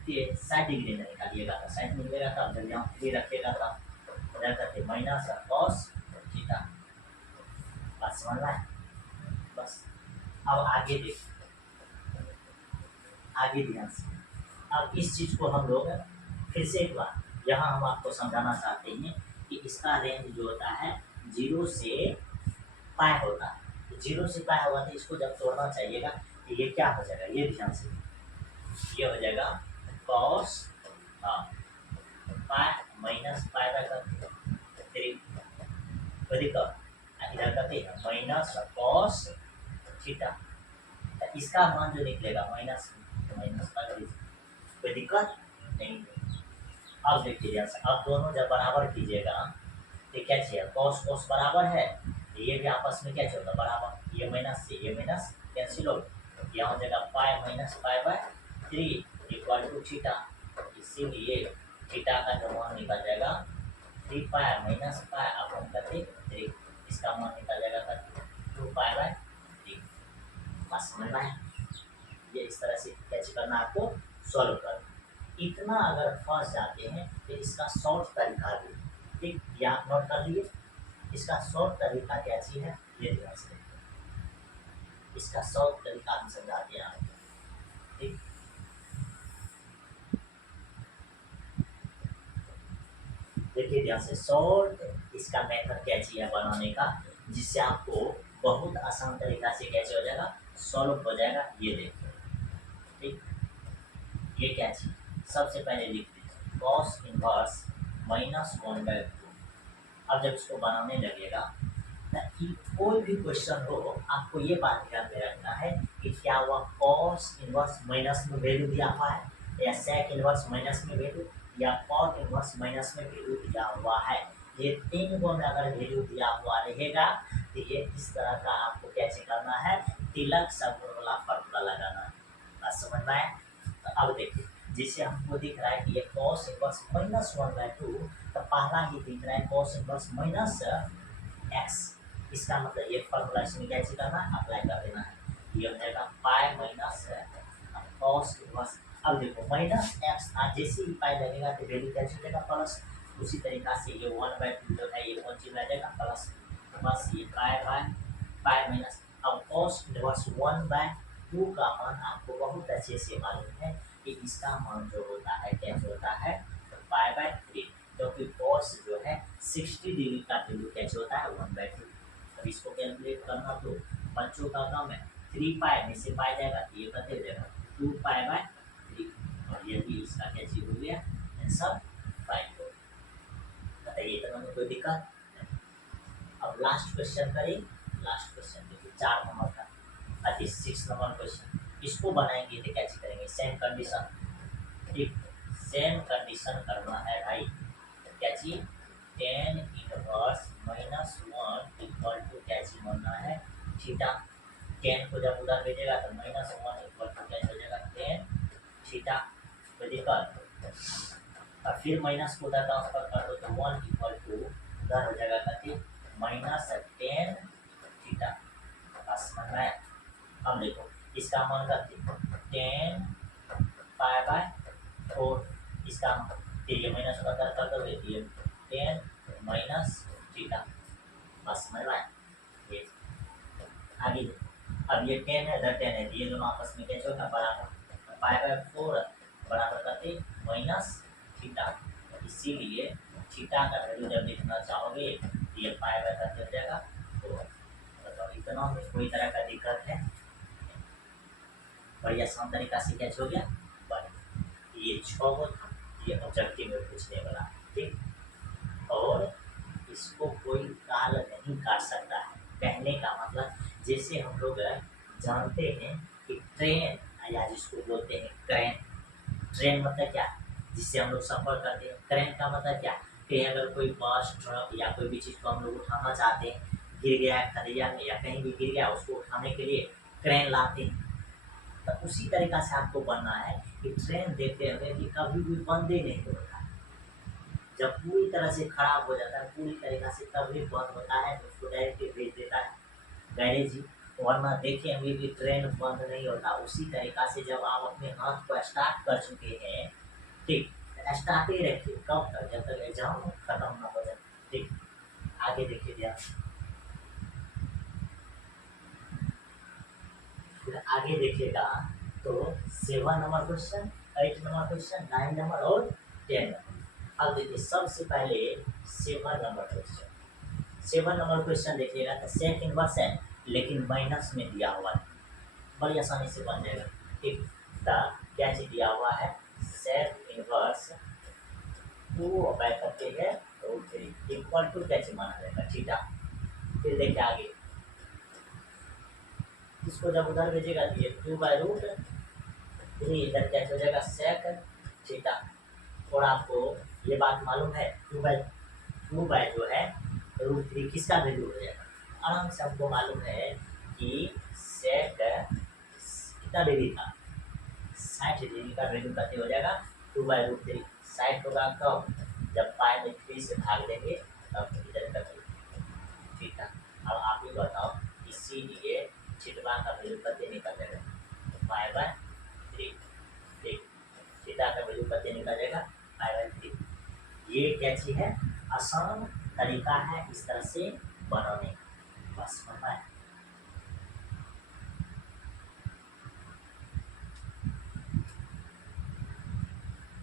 60 डिग्री में निकालिएगा तो 60 मिलेगा, तब जब यहाँ 3 रखिएगा तब उधर करते माइनस कॉस थीटा। बस समझ रहा है, बस। अब आगे देखिए, आगे ध्यान से। अब इस चीज को हम लोग फिर से एक बार यहाँ हम आपको समझाना चाहते हैं कि इसका रेंज जो होता है 0 से पाई होता है। तो 0 से पाई होगा तो इसको जब तोड़ना चाहिएगा तो ये क्या हो जाएगा, ये ध्यान से, ये हो जाएगा कॉस पाई माइनस पाई/3 इधर करते हैं माइनस कॉस थीटा। इसका मान जो निकलेगा माइनस पाई, कोई दिक्कत नहीं। अब देखिए ध्यान से, अब दोनों जब बराबर कीजिएगा तो क्या चाहिए, कॉस कॉस बराबर है, ये भी आपस में क्या चाहिए बराबर, ये माइनस से ये माइनस कैंसिल हो, यहाँ हो जाएगा पाई माइनस पाई/3 इक्वल टू थीटा। इसीलिए थीटा का जो मान निकल जाएगा 3 पाई माइनस पाई अपॉन 3, इसका मान निकल जाएगा 2 पाई/3। बस समझ में आया, ये इस तरह से कैसे करना आपको सॉल्व करना। इतना अगर फंस जाते हैं तो इसका शॉर्ट तरीका भी, ठीक, ये आप नोट कर लिए। इसका शॉर्ट तरीका क्या चीज है, ये ध्यान से देखिए। इसका शॉर्ट तरीका हम समझाते हैं आपको। ठीक, देखिए ध्यान से, शॉर्ट इसका मेथड क्या चाहिए बनाने का, जिससे आपको बहुत आसान तरीका से कैसे हो जाएगा, सॉल्व हो जाएगा। ये देखिए, ठीक, ये क्या चाहिए, सबसे पहले लिख दीजिए कॉस इनवर्स -1/2। अब जब इसको बनाने लगेगा कोई भी क्वेश्चन हो, आपको ये बात ध्यान में रखना है कि क्या वह कॉस इनवर्स माइनस में वैल्यू दिया हुआ है, या सेक इनवर्स माइनस में वैल्यू, या कॉट इनवर्स माइनस में वैल्यू दिया हुआ है। ये तीन को में अगर वैल्यू दिया हुआ रहेगा तो ये इस तरह का आपको कैसे करना है, तिलक शब्द वाला फॉर्मूला लगाना है। बात समझ में आए? तो अब देखिए, जिसे हमको दिख रहा है कि ये कॉस इनवर्स माइनस 1/2, तो पहला ही दिख रहा है कॉस इनवर्स माइनस एक्स। इसका मतलब ये फॉर्मूला इसमें कैसे करना है, अप्लाई कर देना है। ये हो जाएगा पाई माइनस कॉस इनवर्स। अब देखो माइनस एक्स था, जैसे ही पाई लगेगा तो वैल्यू कैसे हो जाएगा प्लस। उसी तरीका से ये 1/2 जो है ये कौन चीज आ जाएगा प्लस, बस ये पाई बाय पाई माइनस। अब कॉस इनवर्स 1/2 का मान आपको बहुत अच्छे से मालूम है कि इसका मान जो होता है कैसे होता है, पाई/3, क्योंकि कॉस जो है 60 डिग्री का वैल्यू कैसे होता है 1/2। अब इसको कैलकुलेट करना तो बच्चों का काम है, 3 पाई में से पाई जाएगा तो ये कितने हो जाएगा 2 पाई/3, और ये भी इसका कैसे हो गया आंसर 5 हो। बताइए इतना में कोई दिक्कत? अब लास्ट क्वेश्चन करें। लास्ट क्वेश्चन देखिए 4 नंबर का, अति 6 नंबर क्वेश्चन। इसको बनाएंगे तो कैसे करेंगे, सेम कंडीशन, ठीक, सेम कंडीशन करना है भाई। क्या चीज, tan inverse minus 1 equal to कैसे बनना है थीटा। टेन को जब उधर भेजेगा तो -1 इक्वल टू कैसे हो जाएगा टेन थीटा। तो दिक्कत, और फिर माइनस को उधर ट्रांसफर कर दो तो 1 इक्वल टू उधर हो जाएगा कति -10 थीटा। बस समझ में आया? अब देखो इसका मान करते 10 पाई/4, इसका फिर ये माइनस उधर कर दो, ये 10 माइनस थीटा। बस समझ में आया? ये आगे देखो, अब ये 10 है, इधर 10 है, ये दोनों आपस में कैसे होगा बराबर, पाई/4 बराबर करते माइनस थीटा। इसीलिए थीटा का वैल्यू जब लिखना चाहोगे ये पाई/करते हो जाएगा 4। बताओ इतना में कोई तरह का दिक्कत है? बढ़िया आसान तरीका से कैसे हो गया बन। ये 6 को था, ये ऑब्जेक्टिव में पूछने वाला, ठीक। और इसको कोई काल नहीं काट सकता है। कहने का मतलब जैसे हम लोग जानते हैं कि ट्रेन, या जिसको बोलते हैं क्रेन, ट्रेन मतलब क्या, जिससे हम लोग सफर करते हैं। क्रेन का मतलब क्या, कि अगर कोई बस ट्रक या कोई भी चीज़ को हम लोग उठाना चाहते हैं, गिर गया है खदिया में या कहीं भी गिर गया, उसको उठाने के लिए क्रेन लाते हैं। तो उसी तरीका से आपको बनना है कि ट्रेन देखते हुए कि कभी भी बंद ही नहीं होता है। जब पूरी तरह से खराब हो जाता है, पूरी तरीका से तभी बंद होता है, तो उसको डायरेक्ट भेज देता है गैरेज ही। वरना देखिए अभी भी ट्रेन बंद नहीं होता। उसी तरीका से जब आप अपने हाथ को स्टार्ट कर चुके हैं, ठीक, स्टार्ट ही रखिए कब तक, जब तक एग्जाम खत्म ना हो जाए, ठीक। आगे देखिए ध्यान, फिर आगे देखिएगा तो 7 number question, 8 number question, 9 number और 10 नंबर। अब देखिए सबसे पहले 7 नंबर क्वेश्चन। 7 नंबर क्वेश्चन देखिएगा तो सेक इनवर्स है लेकिन माइनस में दिया हुआ है, बड़ी आसानी से बन जाएगा, ठीक। तो क्या चीज दिया हुआ है, सेक इनवर्स 2 करके है √3 इक्वल टू कैसे माना जाएगा थीटा। फिर देखिए आगे इसको जब उधर भेजेगा तो ये 2/√3 इधर क्या हो जाएगा सेक थीटा। और आपको ये बात मालूम है 2 बाय जो है √3 किसका वैल्यू हो जाएगा, आराम से हमको मालूम है कि सेक कितना डिग्री था, 60 डिग्री का वैल्यू कैसे हो जाएगा 2/√3। 60 होगा कब, जब पाई में 3 से भाग देंगे तब इधर करके थीटा। अब आप ही बताओ, इसीलिए थीटा का वैल्यू कैसे निकल जाएगा पाई/3, ठीक। थीटा का वैल्यू कैसे निकल जाएगा पाई/3। ये क्या चीज है, आसान तरीका है इस तरह से बनाने का, बस समझ में।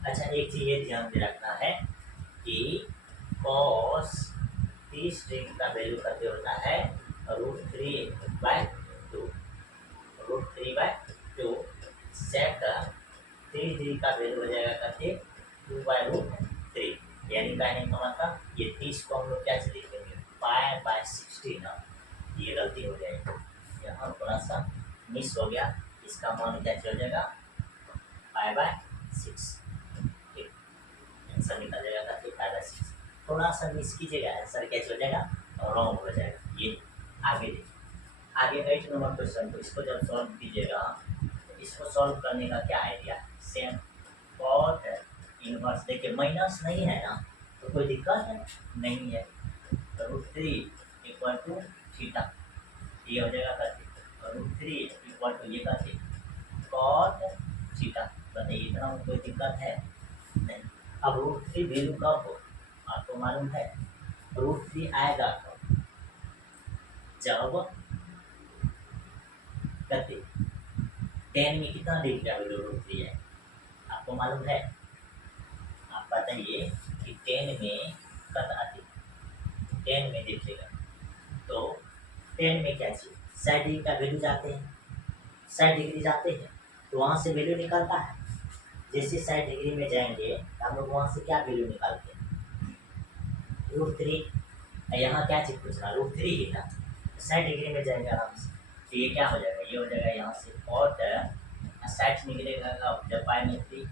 अच्छा एक चीज ये ध्यान में रखना है कि cos 30 डिग्री का वैल्यू कैसे होता है √3/2, √3/2। सेक 30 डिग्री का वैल्यू हो जाएगा कैसे 2/√3, यानी कहने का मतलब ये 30 को हम लोग कैसे लिखेंगे 5/60 ना, ये गलती हो जाएगी, यहाँ थोड़ा सा मिस हो गया। इसका मान क्या चल जाएगा 5/6। ठीक, आंसर निकल जाएगा 5/6। थोड़ा सा मिस कीजिएगा, आंसर क्या चल जाएगा रॉन्ग हो जाएगा। ये आगे देखिए, आगे 8 नंबर क्वेश्चन को इसको जब सॉल्व कीजिएगा तो इसको सॉल्व करने का क्या आइडिया, सेम कॉट इनवर्स। देखिए माइनस नहीं है ना, तो कोई दिक्कत है नहीं है, तो √3 = थीटा, ये हो जाएगा करके √3 = ये करके कॉट थीटा। बताइए इतना में कोई दिक्कत है नहीं। अब √3 वैल्यू कब हो आपको मालूम है, √3 आएगा जब कहते 10 में कितना डिग्री का वैल्यू √3 है आपको मालूम है। आप बताइए कि 10 में कितना थी, 10 में देखिएगा तो 10 में क्या चीज 60 डिग्री का वैल्यू जाते हैं, 60 डिग्री जाते हैं तो वहाँ से वैल्यू निकलता है। जैसे 60 डिग्री में जाएंगे तो हम लोग वहाँ से क्या वैल्यू निकालते हैं √3। यहाँ क्या चीज पूछना √3 ही ना, 60 डिग्री में जाएंगे आराम से, तो ये क्या हो जाएगा, ये हो जाएगा यहाँ से कॉट 60 निकलेगा जब पाई में 3,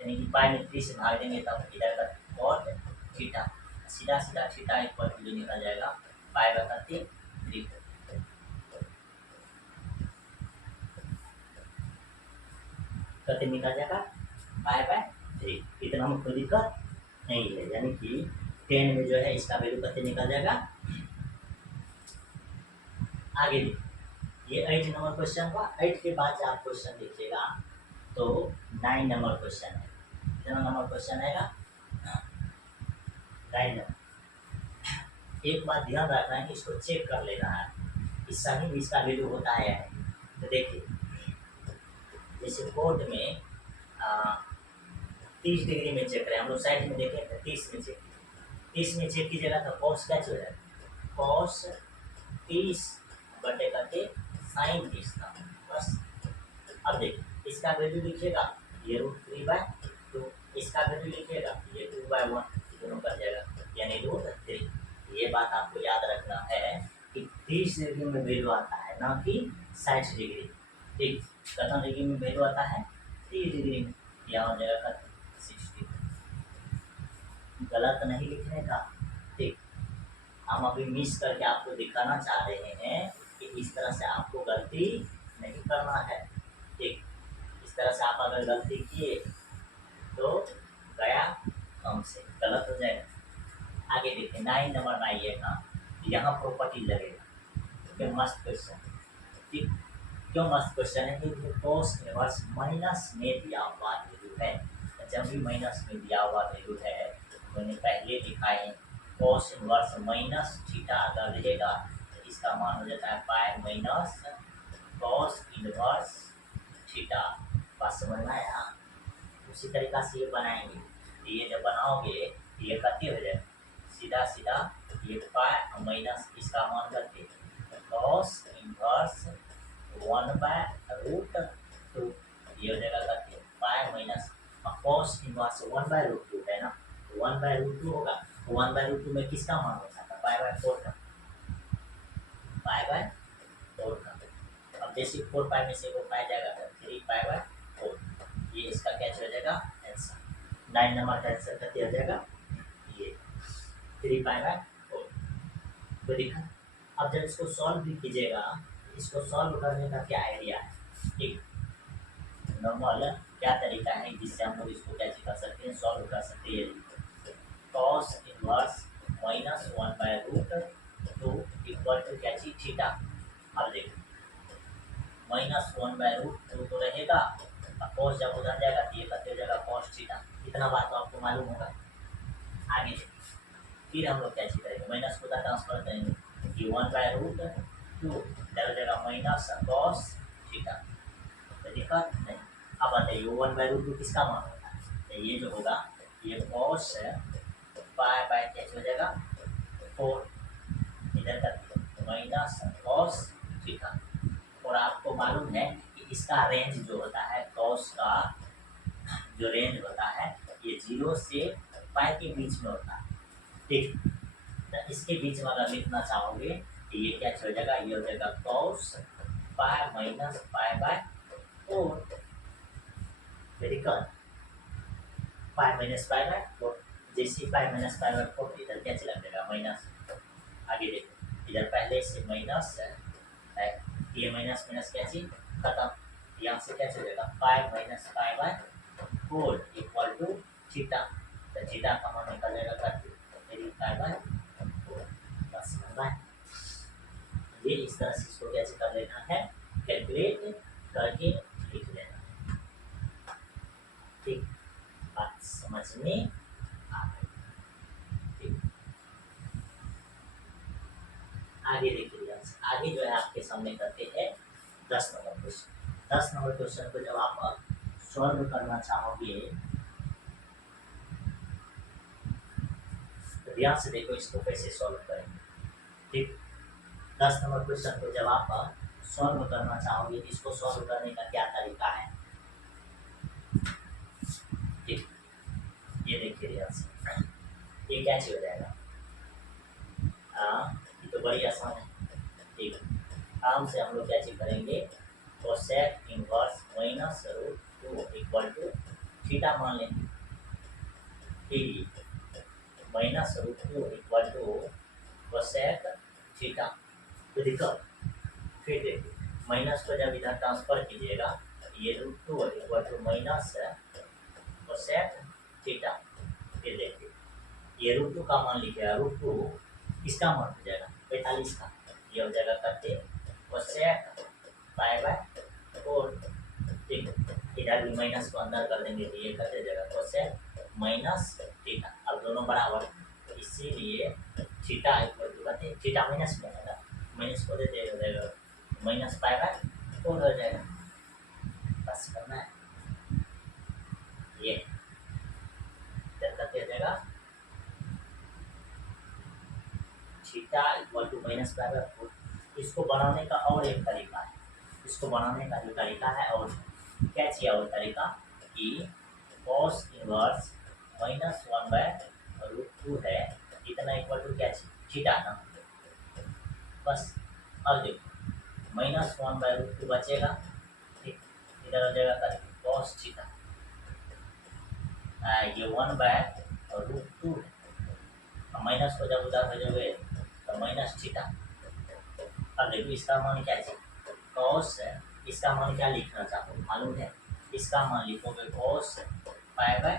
यानी कि पाई में 3 से भाग देंगे तब इधर का कॉट थीटा, सीधा सीधा थीटा = निकल जाएगा पाई/3। कते निकल जाएगा पाई/3। इतना में कोई दिक्कत नहीं है, यानी कि 10 में जो है इसका वैल्यू कते निकल जाएगा। आगे देखिए, ये 8 नंबर क्वेश्चन हुआ। 8 के बाद आप क्वेश्चन देखिएगा तो 9 नंबर क्वेश्चन है। कितना नंबर क्वेश्चन आएगा 9 नंबर। एक बात ध्यान रखना है कि इसको चेक कर लेना है कि सही में इसका वैल्यू होता है या नहीं। तो देखिए जैसे कोड में 30 डिग्री में चेक करें, हम लोग 60 में देखें तो 30 में चेक, 30 में चेक कीजिएगा तो कॉस क्या चल जाएगा कॉस 30/sin30 था बस। अब देखिए इसका वैल्यू लिखिएगा ये √3/2, इसका वैल्यू लिखिएगा ये 2/1, दोनों कर जाएगा यानी √3। ये बात आपको याद रखना है कि 30 डिग्री में वैल्यू आता है ना कि 60 डिग्री। ठीक, कितना डिग्री में वैल्यू आता है 30 डिग्री में, यहाँ हो जाएगा 60। गलत नहीं लिखने का। ठीक, हम अभी मिस करके आपको दिखाना चाह रहे हैं कि इस तरह से आपको गलती नहीं करना है। ठीक, इस तरह से आप अगर गलती किए तो गया कम से गलत हो जाएगा। आगे देखिए 9 नंबर में आइएगा, यहाँ प्रॉपर्टी लगेगा। क्यों मस्त क्वेश्चन, ठीक, क्यों मस्त क्वेश्चन है कि कॉस इनवर्स माइनस में दिया हुआ वैल्यू है। जब भी माइनस में दिया हुआ वैल्यू है, मैंने पहले दिखाए कॉस इनवर्स माइनस थीटा अगर रहेगा तो इसका मान हो जाता है पाई-कॉस इनवर्स थीटा। बात समझ में आया। उसी तरीका से ये बनाएंगे, ये जब बनाओगे ये कते हो जाएगा सीधा सीधा ये पाई माइनस इसका मान करके कॉस इनवर्स 1/√2, ये हो जाएगा करके पाई माइनस कॉस इनवर्स 1/√2 है ना, 1/√2 होगा। 1/√2 में किसका मान होता है पाई/4 का, पाई/4 का। अब जैसे 4 पाई में से वो पाई जाएगा तो 3 पाई/4, ये इसका क्या हो जाएगा आंसर। 9 नंबर का आंसर कितना हो जाएगा ये 3 पाई/4। तो देखा, अब जब इसको सॉल्व भी कीजिएगा, इसको सॉल्व करने का क्या आइडिया है, ठीक, नॉर्मल क्या तरीका है जिससे हम लोग इसको क्या कर सकते हैं सॉल्व कर सकते हैं। कॉस इनवर्स -1/√2 इक्वल टू क्या चीज थीटा। अब देखो -1/√2 तो रहेगा, कॉस जब उधर जाएगा तो ये करते हो जाएगा कॉस थीटा। इतना बात तो आपको मालूम होगा। आगे फिर हम लोग क्या चीज करेंगे, माइनस को ट्रांसफर करेंगे कि 1/√2 इधर जाएगा माइनस कॉस थीटा। तो दिक्कत नहीं। अब बताइए 1/√2 किसका मान होता है, तो ये जो होगा ये कॉस पाई क्या हो जाएगा 4, इधर तक माइनस कॉस थीटा। और आपको मालूम है कि इसका रेंज जो होता है कॉस का जो रेंज होता है ये 0 से पाई के बीच में होता है। ठीक, तो इसके बीच में अगर लिखना चाहोगे तो ये क्या हो जाएगा, ये हो जाएगा cos pi minus pi by 4। Very good. Pi minus pi by 4, जैसे पाई माइनस पाई बाय 4 इधर क्या चला जाएगा माइनस। आगे देखो इधर पहले से माइनस है, ये माइनस माइनस क्या चीज खत्म, यहाँ से क्या चलेगा pi minus pi by 4 equal to theta. तो थीटा का मान निकलेगा करके मेरी पाई बाय 4 बस बाय। ये इस तरह से इसको कैसे कर लेना है, कैलकुलेट करके लिख लेना। ठीक, बात समझ में आ गई। ठीक, आगे देखिए, आगे जो है आपके सामने करते हैं 10 नंबर क्वेश्चन। 10 नंबर क्वेश्चन को जब आप सॉल्व करना चाहोगे तो ध्यान से देखो इसको कैसे सॉल्व करेंगे। ठीक, 10 नंबर क्वेश्चन को जब आप सॉल्व करना चाहोगे तो इसको सॉल्व करने का क्या तरीका है। ठीक, ये देखिए ध्यान से, ये कैसे हो जाएगा, ये तो बड़ी आसान है। ठीक, आराम से हम लोग क्या चीज करेंगे, cosec inverse minus root 2 equal to theta मान लेंगे। फिर minus root 2 equal to cosec theta. तो देखो फिर देखिए माइनस को जब इधर ट्रांसफर कीजिएगा ये root 2 equal to minus cosec theta. फिर देखिए ये रूट 2 का मान लिखेगा, रूट 2 इसका मान हो जाएगा 45 का, ये हो जाएगा करते कोसेक पाई बाय 4। ठीक, इधर भी माइनस को अंदर कर देंगे तो ये करते जाएगा कोसेक माइनस थीटा। अब दोनों बराबर, इसीलिए थीटा इक्वल टू करते थीटा माइनस में आएगा, माइनस को देते हो जाएगा माइनस पाई बाय 4 हो जाएगा। बस करना है ये, इधर करते हो जाएगा theta equal to minus pi by 4। इसको बनाने का और एक तरीका है, इसको बनाने का जो तरीका है और क्या चाहिए, और तरीका कि cos inverse minus 1 by root 2 है इतना इक्वल टू क्या चाहिए थीटा ना। बस अब देखो माइनस 1 बाय रूट 2 बचेगा। ठीक, इधर हो जाएगा करके कॉस थीटा, ये 1 बाय रूट 2 है, माइनस को जब उधर भेजोगे तो माइनस थीटा। अब देखो इसका मान क्या चाहिए कॉस है, इसका मान क्या लिखना चाहते हो मालूम है, इसका मान लिखोगे कॉस पाई बाय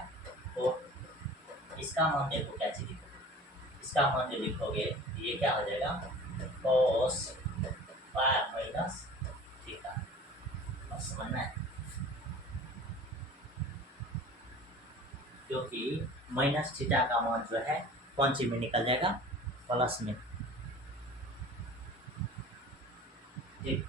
4। इसका मान देखो क्या चीज लिखोगे, इसका मान जो लिखोगे ये क्या हो जाएगा कॉस पाई माइनस थीटा। अब समझना है, क्योंकि माइनस थीटा का मान जो है कौन सी में निकल जाएगा प्लस में। ठीक,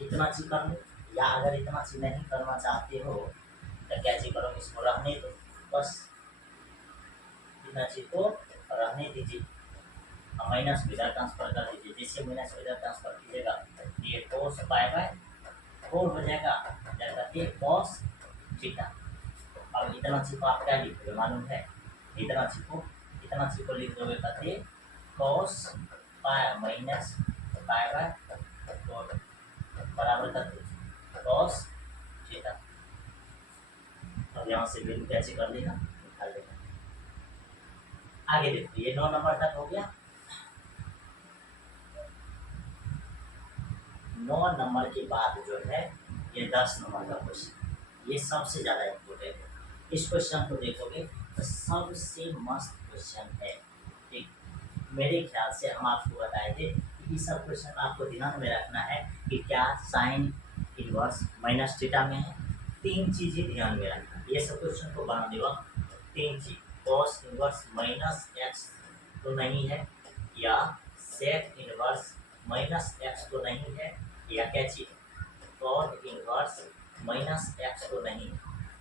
इतना चीज कर लो, या अगर इतना चीज नहीं करना चाहते हो तो क्या चीज करो, इसको रहने दो, बस इतना चीज को रहने दीजिए, माइनस को इधर ट्रांसफर कर दीजिए। जैसे माइनस को इधर ट्रांसफर कीजिएगा ये कोस पाई बाय 4 हो जाएगा, ये कॉस थीटा। अब इतना चीज को आप क्या लिखोगे मालूम है, इतना चीज को लिख दोगे कहते cos pi minus pi by 4 बराबर करते कॉस थीटा। अब यहाँ से वैल्यू कैसे कर लेना निकाल लेना। आगे देखो ये 9 नंबर तक हो गया। 9 नंबर के बाद जो है ये 10 नंबर का क्वेश्चन, ये सबसे ज़्यादा इम्पोर्टेंट है। इस क्वेश्चन को देखोगे तो सबसे मस्त क्वेश्चन है। ठीक, मेरे ख्याल से हम आपको बताए थे कि इस सब क्वेश्चन में आपको ध्यान में रखना है कि क्या साइन इनवर्स माइनस थीटा में है। 3 चीज़ें ध्यान में रखना, ये सब क्वेश्चन को बनाने वक्त 3 चीज, कॉस इनवर्स माइनस एक्स तो नहीं है, या सेक इनवर्स माइनस एक्स तो नहीं है, या क्या चीज कॉट इनवर्स माइनस एक्स तो नहीं।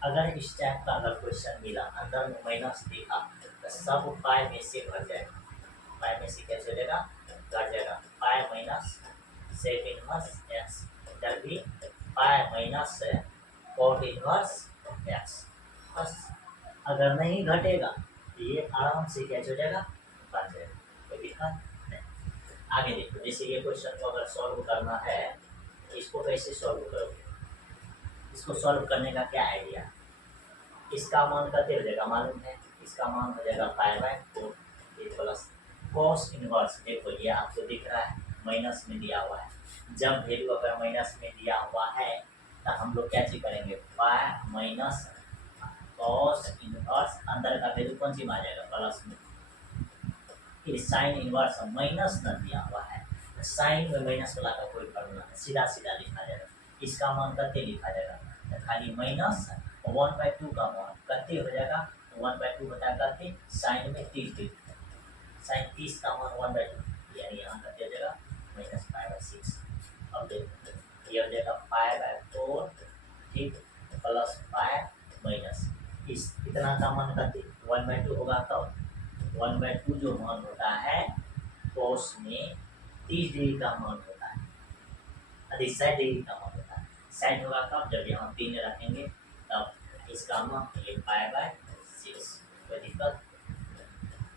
अगर इस टाइप का अगर क्वेश्चन मिला अंदर में माइनस देखा तो सब पाई में से भर जाएगा, पाई में से कैसे देगा घट जाएगा pi minus sec inverse x, इधर भी pi minus cot inverse x. बस अगर नहीं घटेगा तो ये आराम से क्या हो जाएगा, बन जाएगा, कोई दिक्कत नहीं। आगे देखो, जैसे ये क्वेश्चन को अगर सॉल्व करना है, इसको कैसे सॉल्व करोगे? इसको सॉल्व करने का क्या आइडिया, इसका मान कितने हो जाएगा मालूम है, इसका मान हो जाएगा पाई बाय 4 प्लस कॉस इनवर्स। देखो ये आपको दिख रहा है माइनस में दिया हुआ है, जब वैल्यू अगर माइनस में दिया हुआ है तो हम लोग क्या चीज करेंगे, पाई माइनस कॉस इनवर्स, अंदर का वैल्यू कौन सी आ जाएगा प्लस में, फिर साइन इनवर्स माइनस न दिया हुआ है, साइन में माइनस वाला का कोई फॉर्मूला नहीं, सीधा सीधा लिखा जाएगा। इसका मान कितने लिखा जाएगा, तो खाली माइनस 1/2 का मान कितने हो जाएगा, 1/2 बटा करते साइन में 30 डिग्री, साइन 30 का मान 1/2, यानी यहाँ कितने हो जाएगा माइनस पाई/6। अब देखो ये हो जाएगा पाई/4 ठीक प्लस पाई माइनस इस इतना का मान कितने 1/2 होगा, तब 1/2 जो मान होता है कोस में 30 डिग्री का मान होता है, अधिक 60 डिग्री का मान होता है। 60 होगा कब, जब यहाँ 3 रखेंगे तब इसका मान ये पाई/6, कोई दिक्कत।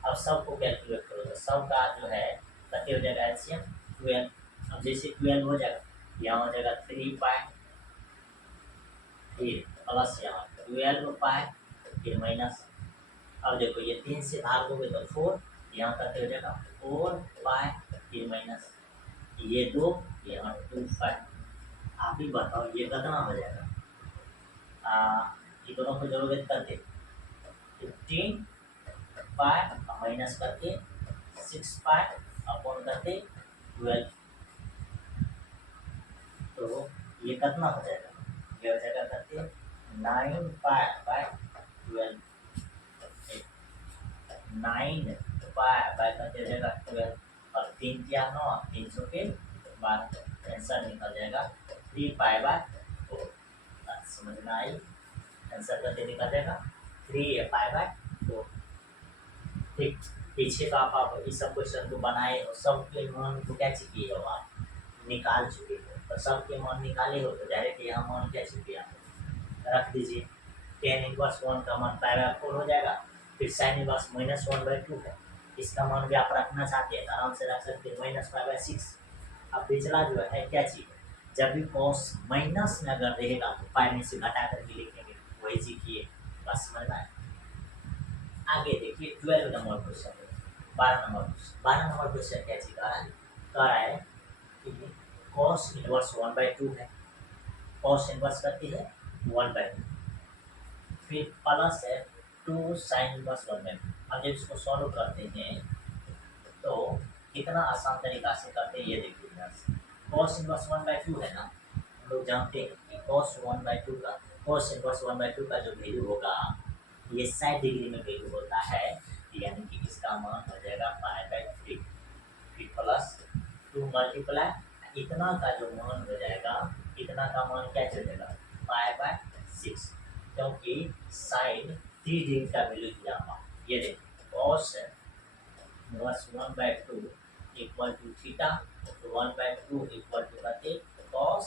अब सबको कैलकुलेट करो तो सब का जो है कितने हो जाएगा एलसीएम 12। अब जैसे 12 हो जाएगा, यहाँ हो जाएगा 3 पाई, फिर प्लस यहाँ 12 पाई, फिर माइनस। अब देखो ये 3 से भाग दोगे तो 4, यहाँ कितने हो जाएगा 4 पाई, फिर माइनस ये 2, यहाँ 2 पाई। आप ही बताओ ये कितना हो जाएगा, ये दोनों को जोड़ोगे करके 15 पाई माइनस करके 6 पाई अपॉन करके 12, तो ये कितना हो जाएगा, ये हो जाएगा करके 9 पाई बाय 12, 9 पाई बाय करके हो जाएगा 12, और 3 क्या 9, 300 के बाद आंसर निकल जाएगा 3 पाई बाय 4। समझ में आई, आंसर करके निकल जाएगा 3 पाई बाय 4। ठीक, पीछे का आप इस सब क्वेश्चन को बनाए और सबके मान को क्या किए हो, आप निकाल चुके हो, तो सबके मान निकाले हो तो डायरेक्ट यहाँ मान क्या चुके आप रख दीजिए। tan इनवर्स 1 का मान पाई/4 हो जाएगा, फिर साइन इनवर्स -1/2 है, इसका मान भी आप रखना चाहते हैं तो आराम से रख सकते हैं -पाई/6। अब पिछला जो है क्या चीज, जब भी कॉस माइनस में अगर रहेगा तो पाई में से घटा करके लिखेंगे, वही सीखिए, बस समझ में आया। आगे देखिए 12 नंबर क्वेश्चन, 12 नंबर क्वेश्चन क्या चीज कह रहा है कि cos इनवर्स 1/2 है, cos इनवर्स करती है 1/2, फिर प्लस है 2 साइन इनवर्स 1/2। अब जब इसको सॉल्व करते हैं तो कितना आसान तरीका से करते हैं ये देखिए। cos इनवर्स 1/2 है ना, हम लोग जानते हैं कि cos 1/2 का cos इनवर्स 1/2 का जो वैल्यू होगा ये 60 डिग्री में वैल्यू होता है, यानी कि इसका मान हो जाएगा पाई/3, फिर प्लस 2 मल्टीप्लाई इतना का जो मान हो जाएगा, इतना का मान क्या चल जाएगा पाई/6, क्योंकि साइन 30 डिग्री का वैल्यू दिया हुआ। ये देखिए cos inverse 1/2 equal to theta, 1/2 equal to करते कॉस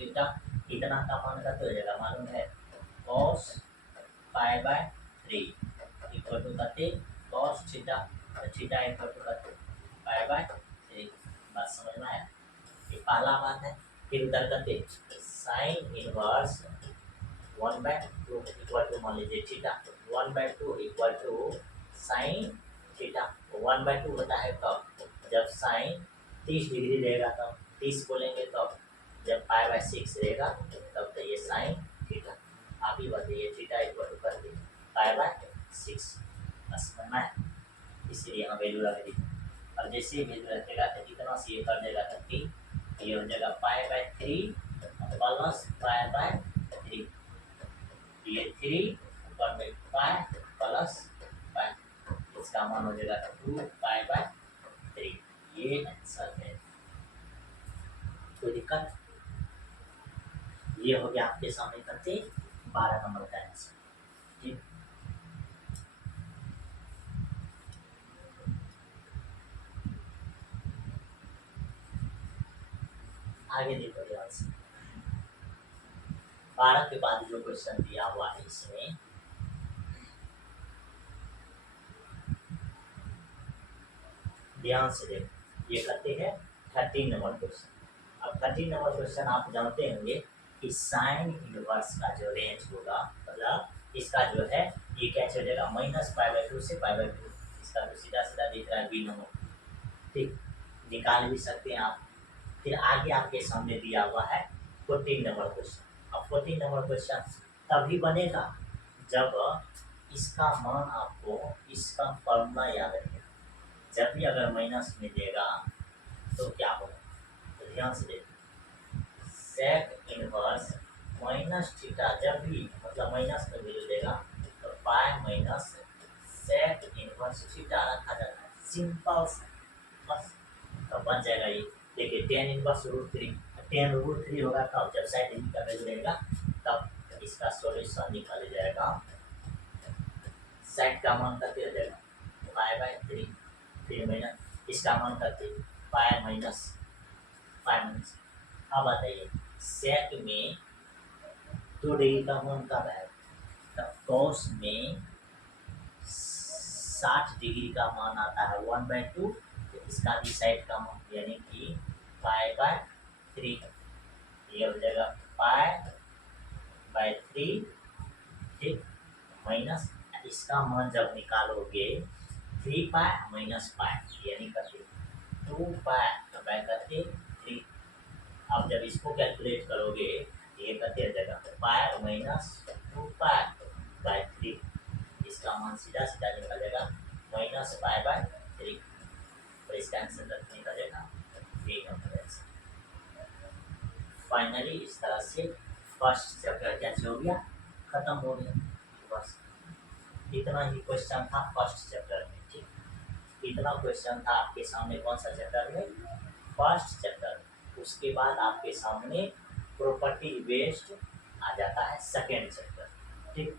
थीटा, इतना का मान करते हो जाएगा मालूम है, कॉस पाई/3 इक्वल टू करते cos theta, theta equal to करते पाई/3। बात समझ में आया, ये पहला बात है। फिर उधर करते साइन इनवर्स 1/2 इक्वल टू मान लीजिए theta, 1/2 equal to sine theta, 1/2 होता है कब, जब साइन 30 डिग्री रहेगा तब 30 बोलेंगे, तब जब पाई/6 रहेगा तब तो ये साइन थीटा। आप ही बताइए थीटा इक्वल टू करके पाई/6, बस करना है, इसलिए यहाँ वैल्यू रख दी। और जैसे वैल्यू रखेगा तो कितना से ये कर देगा 30, ये हो जाएगा पाई/3 प्लस पाई/3, ये 3 ऊपर में पाई प्लस पाई, इसका मान हो जाएगा 2 पाई/3। ये आंसर है, कोई दिक्कत। ये हो गया आपके सामने करते 12 नंबर का आंसर। ठीक, आगे देखो ध्यान से, 12 के बाद जो क्वेश्चन दिया हुआ है इसमें, ध्यान से देखो, ये करते हैं 13 नंबर क्वेश्चन। अब 13 नंबर क्वेश्चन आप जानते होंगे कि साइन इनवर्स का जो रेंज होगा, मतलब इसका जो है ये क्या चलेगा, -π/2 से π/2, इसका तो सीधा सीधा दिख रहा है बी नंबर, ठीक, निकाल भी सकते हैं आप। फिर आगे आपके सामने दिया हुआ है 14 नंबर क्वेश्चन। अब 14 नंबर क्वेश्चन तभी बनेगा जब इसका मान आपको, इसका फॉर्मूला याद रखेगा। जब भी अगर माइनस में देगा तो क्या होगा, तो ध्यान से देखिए, सेक इनवर्स माइनस थीटा, जब भी मतलब माइनस में वैल्यू देगा तो pi minus sec inverse theta रखा जाता है, सिंपल बस, तो बन जाएगा ये। देखिए 10 इनवर्स √3, 10 √3 होगा तब जब साइड का वैल्यू रहेगा तब इसका सॉल्यूशन निकाल जाएगा। साइड का मान करके हो जाएगा π/3, फिर माइनस इसका मान करके पाई माइनस। अब बताइए सेक में 2 डिग्री का मान कब है, तब कॉस में 60 डिग्री का मान आता है 1/2, तो इसका भी साइड का मान यानी कि π/3, ये हो जाएगा π/3, ठीक, माइनस इसका मान जब निकालोगे 3π माइनस पाई यानी करते 2π, तो पाई करते 3। अब जब इसको कैलकुलेट करोगे ये करते जगह पाई माइनस 2π/3, इसका मान सीधा सीधा निकलेगा -π/3, तो इसका आंसर निकलेगा बी नंबर। फाइनली इस तरह से फर्स्ट चैप्टर कैसे हो गया, खत्म हो गया। बस इतना ही क्वेश्चन था फर्स्ट चैप्टर में, ठीक, इतना क्वेश्चन था आपके सामने कौन सा चैप्टर में, फर्स्ट चैप्टर। उसके बाद आपके सामने प्रॉपर्टी बेस्ड आ जाता है सेकेंड चैप्टर, ठीक।